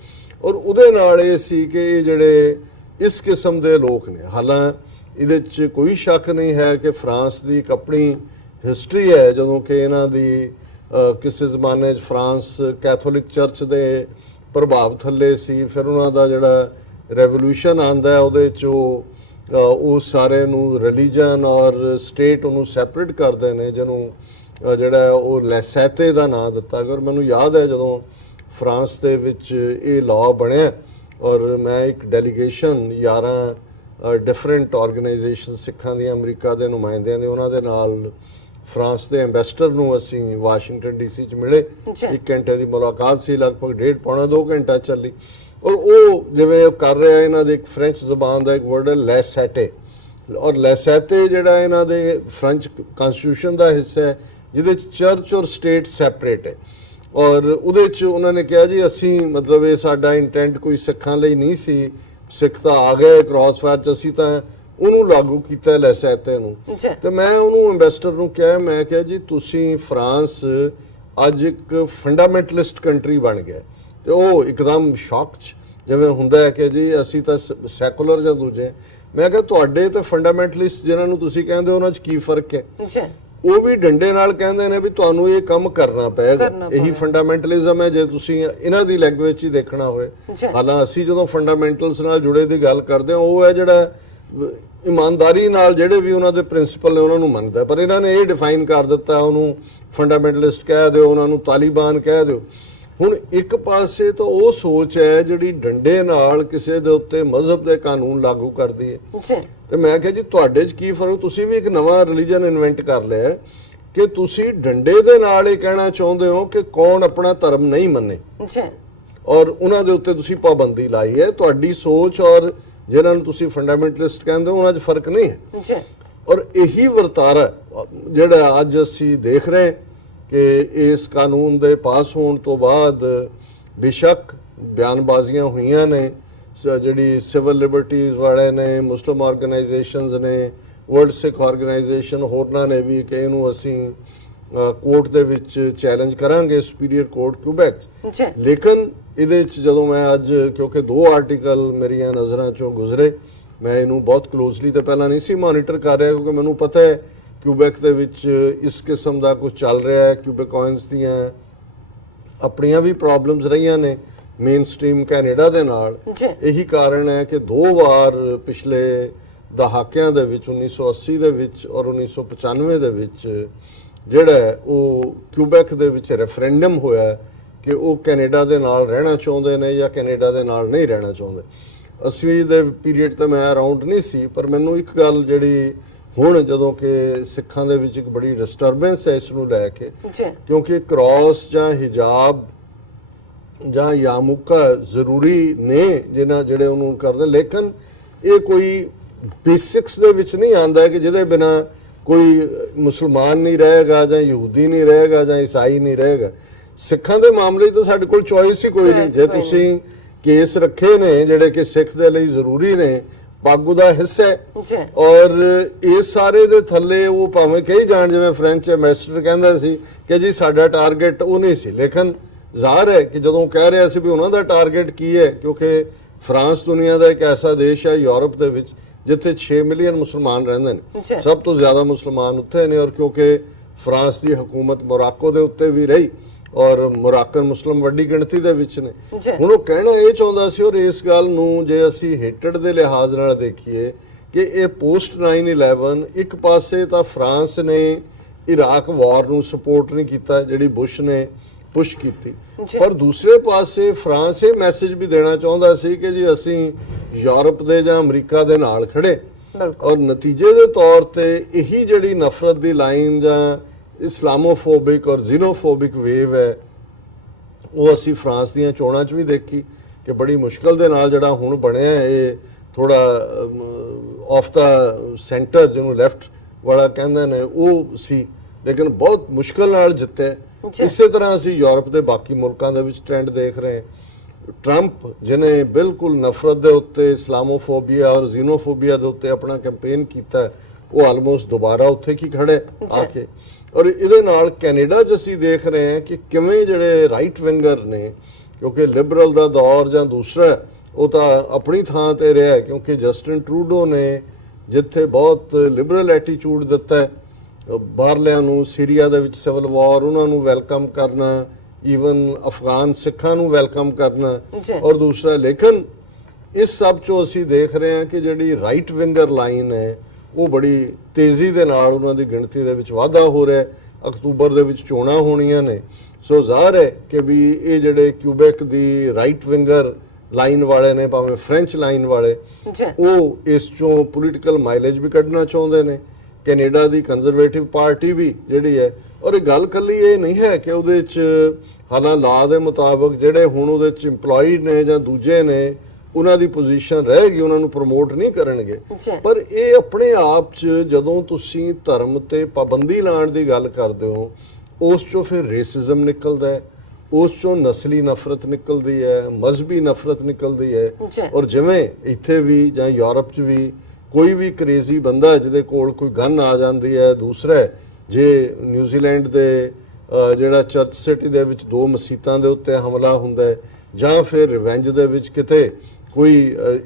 ਔਰ ਉਹਦੇ ਨਾਲ ਇਹ ਸੀ ਕਿ ਇਹ ਜਿਹੜੇ ਇਸ ਕਿਸਮ ਦੇ ਲੋਕ ਨੇ, ਹਾਲਾਂਕਿ ਇਹਦੇ 'ਚ ਕੋਈ ਸ਼ੱਕ ਨਹੀਂ ਹੈ ਕਿ ਫਰਾਂਸ ਦੀ ਇੱਕ ਆਪਣੀ ਹਿਸਟਰੀ ਹੈ, ਜਦੋਂ ਕਿ ਇਹਨਾਂ ਦੀ ਕਿਸੇ ਜ਼ਮਾਨੇ 'ਚ ਫਰਾਂਸ ਕੈਥੋਲਿਕ ਚਰਚ ਦੇ ਪ੍ਰਭਾਵ ਥੱਲੇ ਸੀ। ਫਿਰ ਉਹਨਾਂ ਦਾ ਜਿਹੜਾ ਰੈਵੋਲੂਸ਼ਨ ਆਉਂਦਾ ਉਹਦੇ 'ਚ ਉਹ ਸਾਰੇ ਨੂੰ ਰਿਲੀਜਨ ਔਰ ਸਟੇਟ ਉਹਨੂੰ ਸੈਪਰੇਟ ਕਰਦੇ ਨੇ, ਜਿਹਨੂੰ ਜਿਹੜਾ ਉਹ ਲੈਸੈਤੇ ਦਾ ਨਾਂ ਦਿੱਤਾ। ਅਗਰ ਮੈਨੂੰ ਯਾਦ ਹੈ ਜਦੋਂ ਫਰਾਂਸ ਦੇ ਵਿੱਚ ਇਹ ਲਾਅ ਬਣਿਆ ਔਰ ਮੈਂ ਇੱਕ ਡੈਲੀਗੇਸ਼ਨ 11 ਡਿਫਰੈਂਟ ਆਰਗੇਨਾਈਜੇਸ਼ਨ ਸਿੱਖਾਂ ਦੀਆਂ, ਅਮਰੀਕਾ ਦੇ ਨੁਮਾਇੰਦਿਆਂ ਦੇ, ਉਹਨਾਂ ਦੇ ਨਾਲ ਫਰਾਂਸ ਦੇ ਐਂਬੈਸਡਰ ਨੂੰ ਅਸੀਂ ਵਾਸ਼ਿੰਗਟਨ ਡੀਸੀ 'ਚ ਮਿਲੇ। 1 ਘੰਟੇ ਦੀ ਮੁਲਾਕਾਤ ਸੀ, ਲਗਭਗ 1.5 ਪੌਣਾ 2 ਘੰਟਾ ਚੱਲੀ। ਔਰ ਉਹ ਜਿਵੇਂ ਕਰ ਰਿਹਾ, ਇਹਨਾਂ ਦੇ ਇੱਕ ਫ੍ਰੈਂਚ ਜ਼ਬਾਨ ਦਾ ਇੱਕ ਵਰਡ ਹੈ ਲੈਸੈਟੇ, ਔਰ ਲੈਸੈਟੇ ਜਿਹੜਾ ਇਹਨਾਂ ਦੇ ਫ੍ਰੈਂਚ ਕਨਸਟੀਟਿਊਸ਼ਨ ਦਾ ਹਿੱਸਾ ਹੈ, ਜਿਹਦੇ 'ਚ ਚਰਚ ਔਰ ਸਟੇਟ ਸੈਪਰੇਟ ਹੈ। ਔਰ ਉਹਦੇ 'ਚ ਉਹਨਾਂ ਨੇ ਕਿਹਾ ਜੀ ਅਸੀਂ ਮਤਲਬ ਇਹ ਸਾਡਾ ਇੰਟੈਂਟ ਕੋਈ ਸਿੱਖਾਂ ਲਈ ਨਹੀਂ ਸੀ, ਸਿੱਖ ਤਾਂ ਆ ਗਏ ਕ੍ਰਾਸਫਾਇਰ 'ਚ, ਅਸੀਂ ਤਾਂ ਉਹਨੂੰ ਲਾਗੂ ਕੀਤਾ ਲੈਸੈਤੇ ਨੂੰ। ਤੇ ਮੈਂ ਉਹਨੂੰ ਐਂਬੈਸਡਰ ਨੂੰ ਕਿਹਾ, ਮੈਂ ਕਿਹਾ ਜੀ ਤੁਸੀਂ ਫਰਾਂਸ ਅੱਜ ਇੱਕ ਫੰਡਾਮੈਂਟਲਿਸਟ ਕੰਟਰੀ ਬਣ ਗਿਆ। ਤੇ ਉਹ ਇੱਕਦਮ ਸ਼ੌਕ 'ਚ ਜਿਵੇਂ ਹੁੰਦਾ ਹੈ ਕਿ ਜੀ ਅਸੀਂ ਤਾਂ ਸੈਕੂਲਰ ਜਾਂ ਦੂਜੇ। ਮੈਂ ਕਿਹਾ ਤੁਹਾਡੇ ਤੇ ਫੰਡਾਮੈਂਟਲਿਸਟ ਜਿਹਨਾਂ ਨੂੰ ਤੁਸੀਂ ਕਹਿੰਦੇ ਹੋ ਉਹਨਾਂ 'ਚ ਕੀ ਫਰਕ ਹੈ? ਉਹ ਵੀ ਡੰਡੇ ਨਾਲ ਕਹਿੰਦੇ ਨੇ ਵੀ ਤੁਹਾਨੂੰ ਇਹ ਕੰਮ ਕਰਨਾ ਪਏਗਾ, ਇਹੀ ਫੰਡਾਮੈਂਟਲਿਜ਼ਮ ਹੈ ਜੇ ਤੁਸੀਂ ਇਹਨਾਂ ਦੀ ਲੈਂਗੁਏਜ ਹੀ ਦੇਖਣਾ ਹੋਵੇ। ਹਾਲਾਂ ਅਸੀਂ ਜਦੋਂ ਫੰਡਾਮੈਂਟਲਸ ਨਾਲ ਜੁੜੇ ਦੀ ਗੱਲ ਕਰਦੇ ਹਾਂ, ਉਹ ਹੈ ਜਿਹੜਾ ਇਮਾਨਦਾਰੀ ਨਾਲ ਜਿਹੜੇ ਵੀ ਉਹਨਾਂ ਦੇ ਪ੍ਰਿੰਸੀਪਲ ਨੇ ਉਹਨਾਂ ਨੂੰ ਮੰਨਦਾ, ਪਰ ਇਹਨਾਂ ਨੇ ਇਹ ਡਿਫਾਈਨ ਕਰ ਦਿੱਤਾ, ਉਹਨੂੰ ਫੰਡਾਮੈਂਟਲਿਸਟ ਕਹਿ ਦਿਓ, ਉਹਨਾਂ ਨੂੰ ਤਾਲਿਬਾਨ ਕਹਿ ਦਿਓ। ਹੁਣ ਇੱਕ ਪਾਸੇ ਤਾਂ ਉਹ ਸੋਚ ਹੈ ਜਿਹੜੀ ਡੰਡੇ ਨਾਲ ਕਿਸੇ ਦੇ ਉੱਤੇ ਮਜ਼ਹਬ ਦੇ ਕਾਨੂੰਨ ਲਾਗੂ ਕਰਦੀ ਹੈ, ਤੇ ਮੈਂ ਕਿਹਾ ਜੀ ਤੁਹਾਡੇ 'ਚ ਕੀ ਫਰਕ? ਤੁਸੀਂ ਵੀ ਇੱਕ ਨਵਾਂ ਰਿਲੀਜਨ ਇਨਵੈਂਟ ਕਰ ਲਿਆ ਕਿ ਤੁਸੀਂ ਡੰਡੇ ਦੇ ਨਾਲ ਇਹ ਕਹਿਣਾ ਚਾਹੁੰਦੇ ਹੋ ਕਿ ਕੌਣ ਆਪਣਾ ਧਰਮ ਨਹੀਂ ਮੰਨੇ, ਔਰ ਉਹਨਾਂ ਦੇ ਉੱਤੇ ਤੁਸੀਂ ਪਾਬੰਦੀ ਲਾਈ ਹੈ। ਤੁਹਾਡੀ ਸੋਚ ਔਰ ਜਿਹਨਾਂ ਨੂੰ ਤੁਸੀਂ ਫੰਡਾਮੈਂਟਲਿਸਟ ਕਹਿੰਦੇ ਹੋ ਉਹਨਾਂ 'ਚ ਫਰਕ ਨਹੀਂ ਹੈ। ਔਰ ਇਹੀ ਵਰਤਾਰਾ ਜਿਹੜਾ ਅੱਜ ਅਸੀਂ ਦੇਖ ਰਹੇ ਕਿ ਇਸ ਕਾਨੂੰਨ ਦੇ ਪਾਸ ਹੋਣ ਤੋਂ ਬਾਅਦ ਬੇਸ਼ੱਕ ਬਿਆਨਬਾਜ਼ੀਆਂ ਹੋਈਆਂ ਨੇ, ਜਿਹੜੀ ਸਿਵਲ ਲਿਬਰਟੀਜ਼ ਵਾਲੇ ਨੇ, ਮੁਸਲਿਮ ਆਰਗੇਨਾਈਜੇਸ਼ਨਸ ਨੇ, ਵਰਲਡ ਸਿੱਖ ਆਰਗੇਨਾਈਜੇਸ਼ਨ, ਹੋਰਨਾਂ ਨੇ ਵੀ ਕਿ ਇਹਨੂੰ ਅਸੀਂ ਕੋਰਟ ਦੇ ਵਿੱਚ ਚੈਲੰਜ ਕਰਾਂਗੇ, ਸੁਪੀਰੀਅਰ ਕੋਰਟ ਕਿਊਬੈਕ। ਲੇਕਿਨ ਇਹਦੇ 'ਚ ਜਦੋਂ ਮੈਂ ਅੱਜ, ਕਿਉਂਕਿ 2 ਆਰਟੀਕਲ ਮੇਰੀਆਂ ਨਜ਼ਰਾਂ 'ਚੋਂ ਗੁਜ਼ਰੇ, ਮੈਂ ਇਹਨੂੰ ਬਹੁਤ ਕਲੋਜ਼ਲੀ ਤਾਂ ਪਹਿਲਾਂ ਨਹੀਂ ਸੀ ਮੋਨੀਟਰ ਕਰ ਰਿਹਾ, ਕਿਉਂਕਿ ਮੈਨੂੰ ਪਤਾ ਹੈ ਕਿਊਬੈਕ ਦੇ ਵਿੱਚ ਇਸ ਕਿਸਮ ਦਾ ਕੁਝ ਚੱਲ ਰਿਹਾ ਹੈ। ਕਿਊਬੈਕੋਇਨਸ ਦੀਆਂ ਆਪਣੀਆਂ ਵੀ ਪ੍ਰੋਬਲਮਸ ਰਹੀਆਂ ਨੇ ਮੇਨ ਸਟ੍ਰੀਮ ਕੈਨੇਡਾ ਦੇ ਨਾਲ। ਇਹੀ ਕਾਰਨ ਹੈ ਕਿ 2 ਵਾਰ ਪਿਛਲੇ ਦਹਾਕਿਆਂ ਦੇ ਵਿੱਚ 1980 ਦੇ ਵਿੱਚ ਔਰ 1995 ਦੇ ਵਿੱਚ ਜਿਹੜਾ ਉਹ ਕਿਊਬੈਕ ਦੇ ਵਿੱਚ ਰੈਫਰੈਂਡਮ ਹੋਇਆ ਕਿ ਉਹ ਕੈਨੇਡਾ ਦੇ ਨਾਲ ਰਹਿਣਾ ਚਾਹੁੰਦੇ ਨੇ ਜਾਂ ਕੈਨੇਡਾ ਦੇ ਨਾਲ ਨਹੀਂ ਰਹਿਣਾ ਚਾਹੁੰਦੇ। 80 ਦੇ ਪੀਰੀਅਡ ਤੇ ਮੈਂ ਅਰਾਊਂਡ ਨਹੀਂ ਸੀ, ਪਰ ਮੈਨੂੰ ਇੱਕ ਗੱਲ ਜਿਹੜੀ ਹੁਣ ਜਦੋਂ ਕਿ ਸਿੱਖਾਂ ਦੇ ਵਿੱਚ ਇੱਕ ਬੜੀ ਡਿਸਟਰਬੈਂਸ ਹੈ ਇਸ ਨੂੰ ਲੈ ਕੇ, ਜੀ ਕਿਉਂਕਿ ਕ੍ਰਾਸ ਜਾਂ ਹਿਜਾਬ ਜਾਂ ਯਾਮੁਕਾ ਜ਼ਰੂਰੀ ਨੇ ਜਿਹੜੇ ਉਹਨੂੰ ਕਰਦੇ, ਲੇਕਿਨ ਇਹ ਕੋਈ ਬੇਸਿਕਸ ਦੇ ਵਿੱਚ ਨਹੀਂ ਆਉਂਦਾ ਕਿ ਜਿਹਦੇ ਬਿਨਾ ਕੋਈ ਮੁਸਲਮਾਨ ਨਹੀਂ ਰਹੇਗਾ ਜਾਂ ਯਹੂਦੀ ਨਹੀਂ ਰਹੇਗਾ ਜਾਂ ਈਸਾਈ ਨਹੀਂ ਰਹੇਗਾ। ਸਿੱਖਾਂ ਦੇ ਮਾਮਲੇ 'ਚ ਤਾਂ ਸਾਡੇ ਕੋਲ ਚੋਇਸ ਹੀ ਕੋਈ ਨਹੀਂ। ਜੇ ਤੁਸੀਂ ਕੇਸ ਰੱਖੇ ਨੇ ਜਿਹੜੇ ਕਿ ਸਿੱਖ ਦੇ ਲਈ ਜ਼ਰੂਰੀ ਨੇ, ਪੱਗ ਦਾ ਹਿੱਸਾ ਹੈ, ਔਰ ਇਸ ਸਾਰੇ ਦੇ ਥੱਲੇ ਉਹ ਭਾਵੇਂ ਕਹੀ ਜਾਣ, ਜਿਵੇਂ ਫ੍ਰੈਂਚ ਐਮਬੈਸਡਰ ਕਹਿੰਦਾ ਸੀ ਕਿ ਜੀ ਸਾਡਾ ਟਾਰਗੇਟ ਉਹ ਨਹੀਂ ਸੀ, ਲੇਕਿਨ ਜ਼ਾਹਰ ਹੈ ਕਿ ਜਦੋਂ ਕਹਿ ਰਿਹਾ ਸੀ ਵੀ ਉਹਨਾਂ ਦਾ ਟਾਰਗੇਟ ਕੀ ਹੈ, ਕਿਉਂਕਿ ਫਰਾਂਸ ਦੁਨੀਆ ਦਾ ਇੱਕ ਐਸਾ ਦੇਸ਼ ਹੈ ਯੂਰਪ ਦੇ ਵਿੱਚ ਜਿੱਥੇ 6 ਮਿਲੀਅਨ ਮੁਸਲਮਾਨ ਰਹਿੰਦੇ ਨੇ, ਸਭ ਤੋਂ ਜ਼ਿਆਦਾ ਮੁਸਲਮਾਨ ਉੱਥੇ ਨੇ, ਔਰ ਕਿਉਂਕਿ ਫਰਾਂਸ ਦੀ ਹਕੂਮਤ ਮੋਰਾਕੋ ਦੇ ਉੱਤੇ ਵੀ ਰਹੀ ਔਰ ਮੋਰਾਕਨ ਮੁਸਲਮ ਵੱਡੀ ਗਿਣਤੀ ਦੇ ਵਿੱਚ ਨੇ। ਹੁਣ ਉਹ ਕਹਿਣਾ ਇਹ ਚਾਹੁੰਦਾ ਸੀ, ਔਰ ਇਸ ਗੱਲ ਨੂੰ ਜੇ ਅਸੀਂ ਹੇਟਡ ਦੇ ਲਿਹਾਜ਼ ਨਾਲ ਦੇਖੀਏ ਕਿ ਇਹ ਪੋਸਟ 9/11 ਇੱਕ ਪਾਸੇ ਤਾਂ ਫਰਾਂਸ ਨੇ ਇਰਾਕ ਵਾਰ ਨੂੰ ਸਪੋਰਟ ਨਹੀਂ ਕੀਤਾ ਜਿਹੜੀ ਬੁਸ਼ ਨੇ ਪੁਸ਼ ਕੀਤੀ, ਪਰ ਦੂਸਰੇ ਪਾਸੇ ਫਰਾਂਸ ਇਹ ਮੈਸੇਜ ਵੀ ਦੇਣਾ ਚਾਹੁੰਦਾ ਸੀ ਕਿ ਜੀ ਅਸੀਂ ਯੂਰਪ ਦੇ ਜਾਂ ਅਮਰੀਕਾ ਦੇ ਨਾਲ ਖੜੇ, ਔਰ ਨਤੀਜੇ ਦੇ ਤੌਰ ਤੇ ਇਹੀ ਜਿਹੜੀ ਨਫ਼ਰਤ ਦੀ ਲਾਈਨ ਜਾਂ ਇਸਲਾਮੋਫੋਬਿਕ ਔਰ ਜ਼ੀਨੋਫੋਬਿਕ ਵੇਵ ਹੈ ਉਹ ਅਸੀਂ ਫਰਾਂਸ ਦੀਆਂ ਚੋਣਾਂ 'ਚ ਵੀ ਦੇਖੀ ਕਿ ਬੜੀ ਮੁਸ਼ਕਲ ਦੇ ਨਾਲ ਜਿਹੜਾ ਹੁਣ ਬਣਿਆ ਇਹ ਥੋੜਾ ਆਫ ਦਾ ਸੈਂਟਰ ਜਿਹਨੂੰ ਲੈਫਟ ਵਾਲਾ ਕਹਿੰਦੇ ਨੇ ਉਹ ਸੀ, ਲੇਕਿਨ ਬਹੁਤ ਮੁਸ਼ਕਲ ਨਾਲ ਜਿੱਤੇ। ਇਸੇ ਤਰ੍ਹਾਂ ਅਸੀਂ ਯੂਰਪ ਦੇ ਬਾਕੀ ਮੁਲਕਾਂ ਦੇ ਵਿੱਚ ਟ੍ਰੈਂਡ ਦੇਖ ਰਹੇ ਹਾਂ। ਟਰੰਪ ਜਿਹਨੇ ਬਿਲਕੁਲ ਨਫ਼ਰਤ ਦੇ ਉੱਤੇ, ਇਸਲਾਮੋਫੋਬੀਆ ਔਰ ਜ਼ੀਨੋਫੋਬੀਆ ਦੇ ਉੱਤੇ ਆਪਣਾ ਕੈਂਪੇਨ ਕੀਤਾ, ਉਹ ਆਲਮੋਸਟ ਦੁਬਾਰਾ ਉੱਥੇ ਕੀ ਖੜੇ ਆ ਕੇ। ਔਰ ਇਹਦੇ ਨਾਲ ਕੈਨੇਡਾ 'ਚ ਅਸੀਂ ਦੇਖ ਰਹੇ ਹਾਂ ਕਿ ਕਿਵੇਂ ਜਿਹੜੇ ਰਾਈਟ ਵਿੰਗਰ ਨੇ, ਕਿਉਂਕਿ ਲਿਬਰਲ ਦਾ ਦੌਰ ਜਾਂ ਦੂਸਰਾ ਉਹ ਤਾਂ ਆਪਣੀ ਥਾਂ ਤੇ ਰਿਹਾ, ਕਿਉਂਕਿ ਜਸਟਿਨ ਟਰੂਡੋ ਨੇ ਜਿੱਥੇ ਬਹੁਤ ਲਿਬਰਲ ਐਟੀਟਿਊਡ ਦਿੱਤਾ ਹੈ ਬਾਹਰਲਿਆਂ ਨੂੰ, ਸੀਰੀਆ ਦੇ ਵਿੱਚ ਸਿਵਲ ਵਾਰ ਉਹਨਾਂ ਨੂੰ ਵੈਲਕਮ ਕਰਨਾ, ਈਵਨ ਅਫਗਾਨ ਸਿੱਖਾਂ ਨੂੰ ਵੈਲਕਮ ਕਰਨਾ, ਔਰ ਦੂਸਰਾ ਲੇਕਿਨ ਇਸ ਸਭ 'ਚੋਂ ਅਸੀਂ ਦੇਖ ਰਹੇ ਹਾਂ ਕਿ ਜਿਹੜੀ ਰਾਈਟ ਵਿੰਗਰ ਲਾਈਨ ਹੈ ਉਹ ਬੜੀ ਤੇਜ਼ੀ ਦੇ ਨਾਲ ਉਹਨਾਂ ਦੀ ਗਿਣਤੀ ਦੇ ਵਿੱਚ ਵਾਧਾ ਹੋ ਰਿਹਾ। ਅਕਤੂਬਰ ਦੇ ਵਿੱਚ ਚੋਣਾਂ ਹੋਣੀਆਂ ਨੇ, ਸੋ ਜ਼ਾਹਰ ਹੈ ਕਿ ਵੀ ਇਹ ਜਿਹੜੇ ਕਿਊਬੈਕ ਦੀ ਰਾਈਟ ਵਿੰਗਰ ਲਾਈਨ ਵਾਲੇ ਨੇ, ਭਾਵੇਂ ਫ੍ਰੈਂਚ ਲਾਈਨ ਵਾਲੇ, ਉਹ ਇਸ ਚੋਂ ਪੋਲੀਟੀਕਲ ਮਾਈਲੇਜ ਵੀ ਕੱਢਣਾ ਚਾਹੁੰਦੇ ਨੇ। ਕੈਨੇਡਾ ਦੀ ਕੰਜ਼ਰਵੇਟਿਵ ਪਾਰਟੀ ਵੀ ਜਿਹੜੀ ਹੈ, ਔਰ ਇਹ ਗੱਲ ਕੱਲੀ ਇਹ ਨਹੀਂ ਹੈ ਕਿ ਉਹਦੇ 'ਚ ਹਾਲਾਂ ਲਾ ਦੇ ਮੁਤਾਬਕ ਜਿਹੜੇ ਹੁਣ ਉਹਦੇ 'ਚ ਇੰਪਲੋਇਡ ਨੇ ਜਾਂ ਦੂਜੇ ਨੇ ਉਹਨਾਂ ਦੀ ਪੋਜੀਸ਼ਨ ਰਹੇਗੀ, ਉਹਨਾਂ ਨੂੰ ਪ੍ਰਮੋਟ ਨਹੀਂ ਕਰਨਗੇ, ਪਰ ਇਹ ਆਪਣੇ ਆਪ 'ਚ ਜਦੋਂ ਤੁਸੀਂ ਧਰਮ ਤੇ ਪਾਬੰਦੀ ਲਾਉਣ ਦੀ ਗੱਲ ਕਰਦੇ ਹੋ ਉਸ 'ਚੋਂ ਫਿਰ ਰੇਸਿਜ਼ਮ ਨਿਕਲਦਾ ਹੈ, ਉਸ 'ਚੋਂ ਨਸਲੀ ਨਫ਼ਰਤ ਨਿਕਲਦੀ ਹੈ, ਮਜ਼ਹਬੀ ਨਫ਼ਰਤ ਨਿਕਲਦੀ ਹੈ। ਔਰ ਜਿਵੇਂ ਇੱਥੇ ਵੀ ਜਾਂ ਯੂਰਪ 'ਚ ਵੀ ਕੋਈ ਵੀ ਕਰੇਜ਼ੀ ਬੰਦਾ ਜਿਹਦੇ ਕੋਲ ਕੋਈ ਗਨ ਆ ਜਾਂਦੀ ਹੈ, ਦੂਸਰਾ ਜੇ ਨਿਊਜ਼ੀਲੈਂਡ ਦੇ ਜਿਹੜਾ ਚਰਚ ਸਿਟੀ ਦੇ ਵਿੱਚ 2 ਮਸੀਤਾਂ ਦੇ ਉੱਤੇ ਹਮਲਾ ਹੁੰਦਾ ਹੈ, ਜਾਂ ਫਿਰ ਰਿਵੈਂਜ ਦੇ ਵਿੱਚ ਕਿਤੇ ਕੋਈ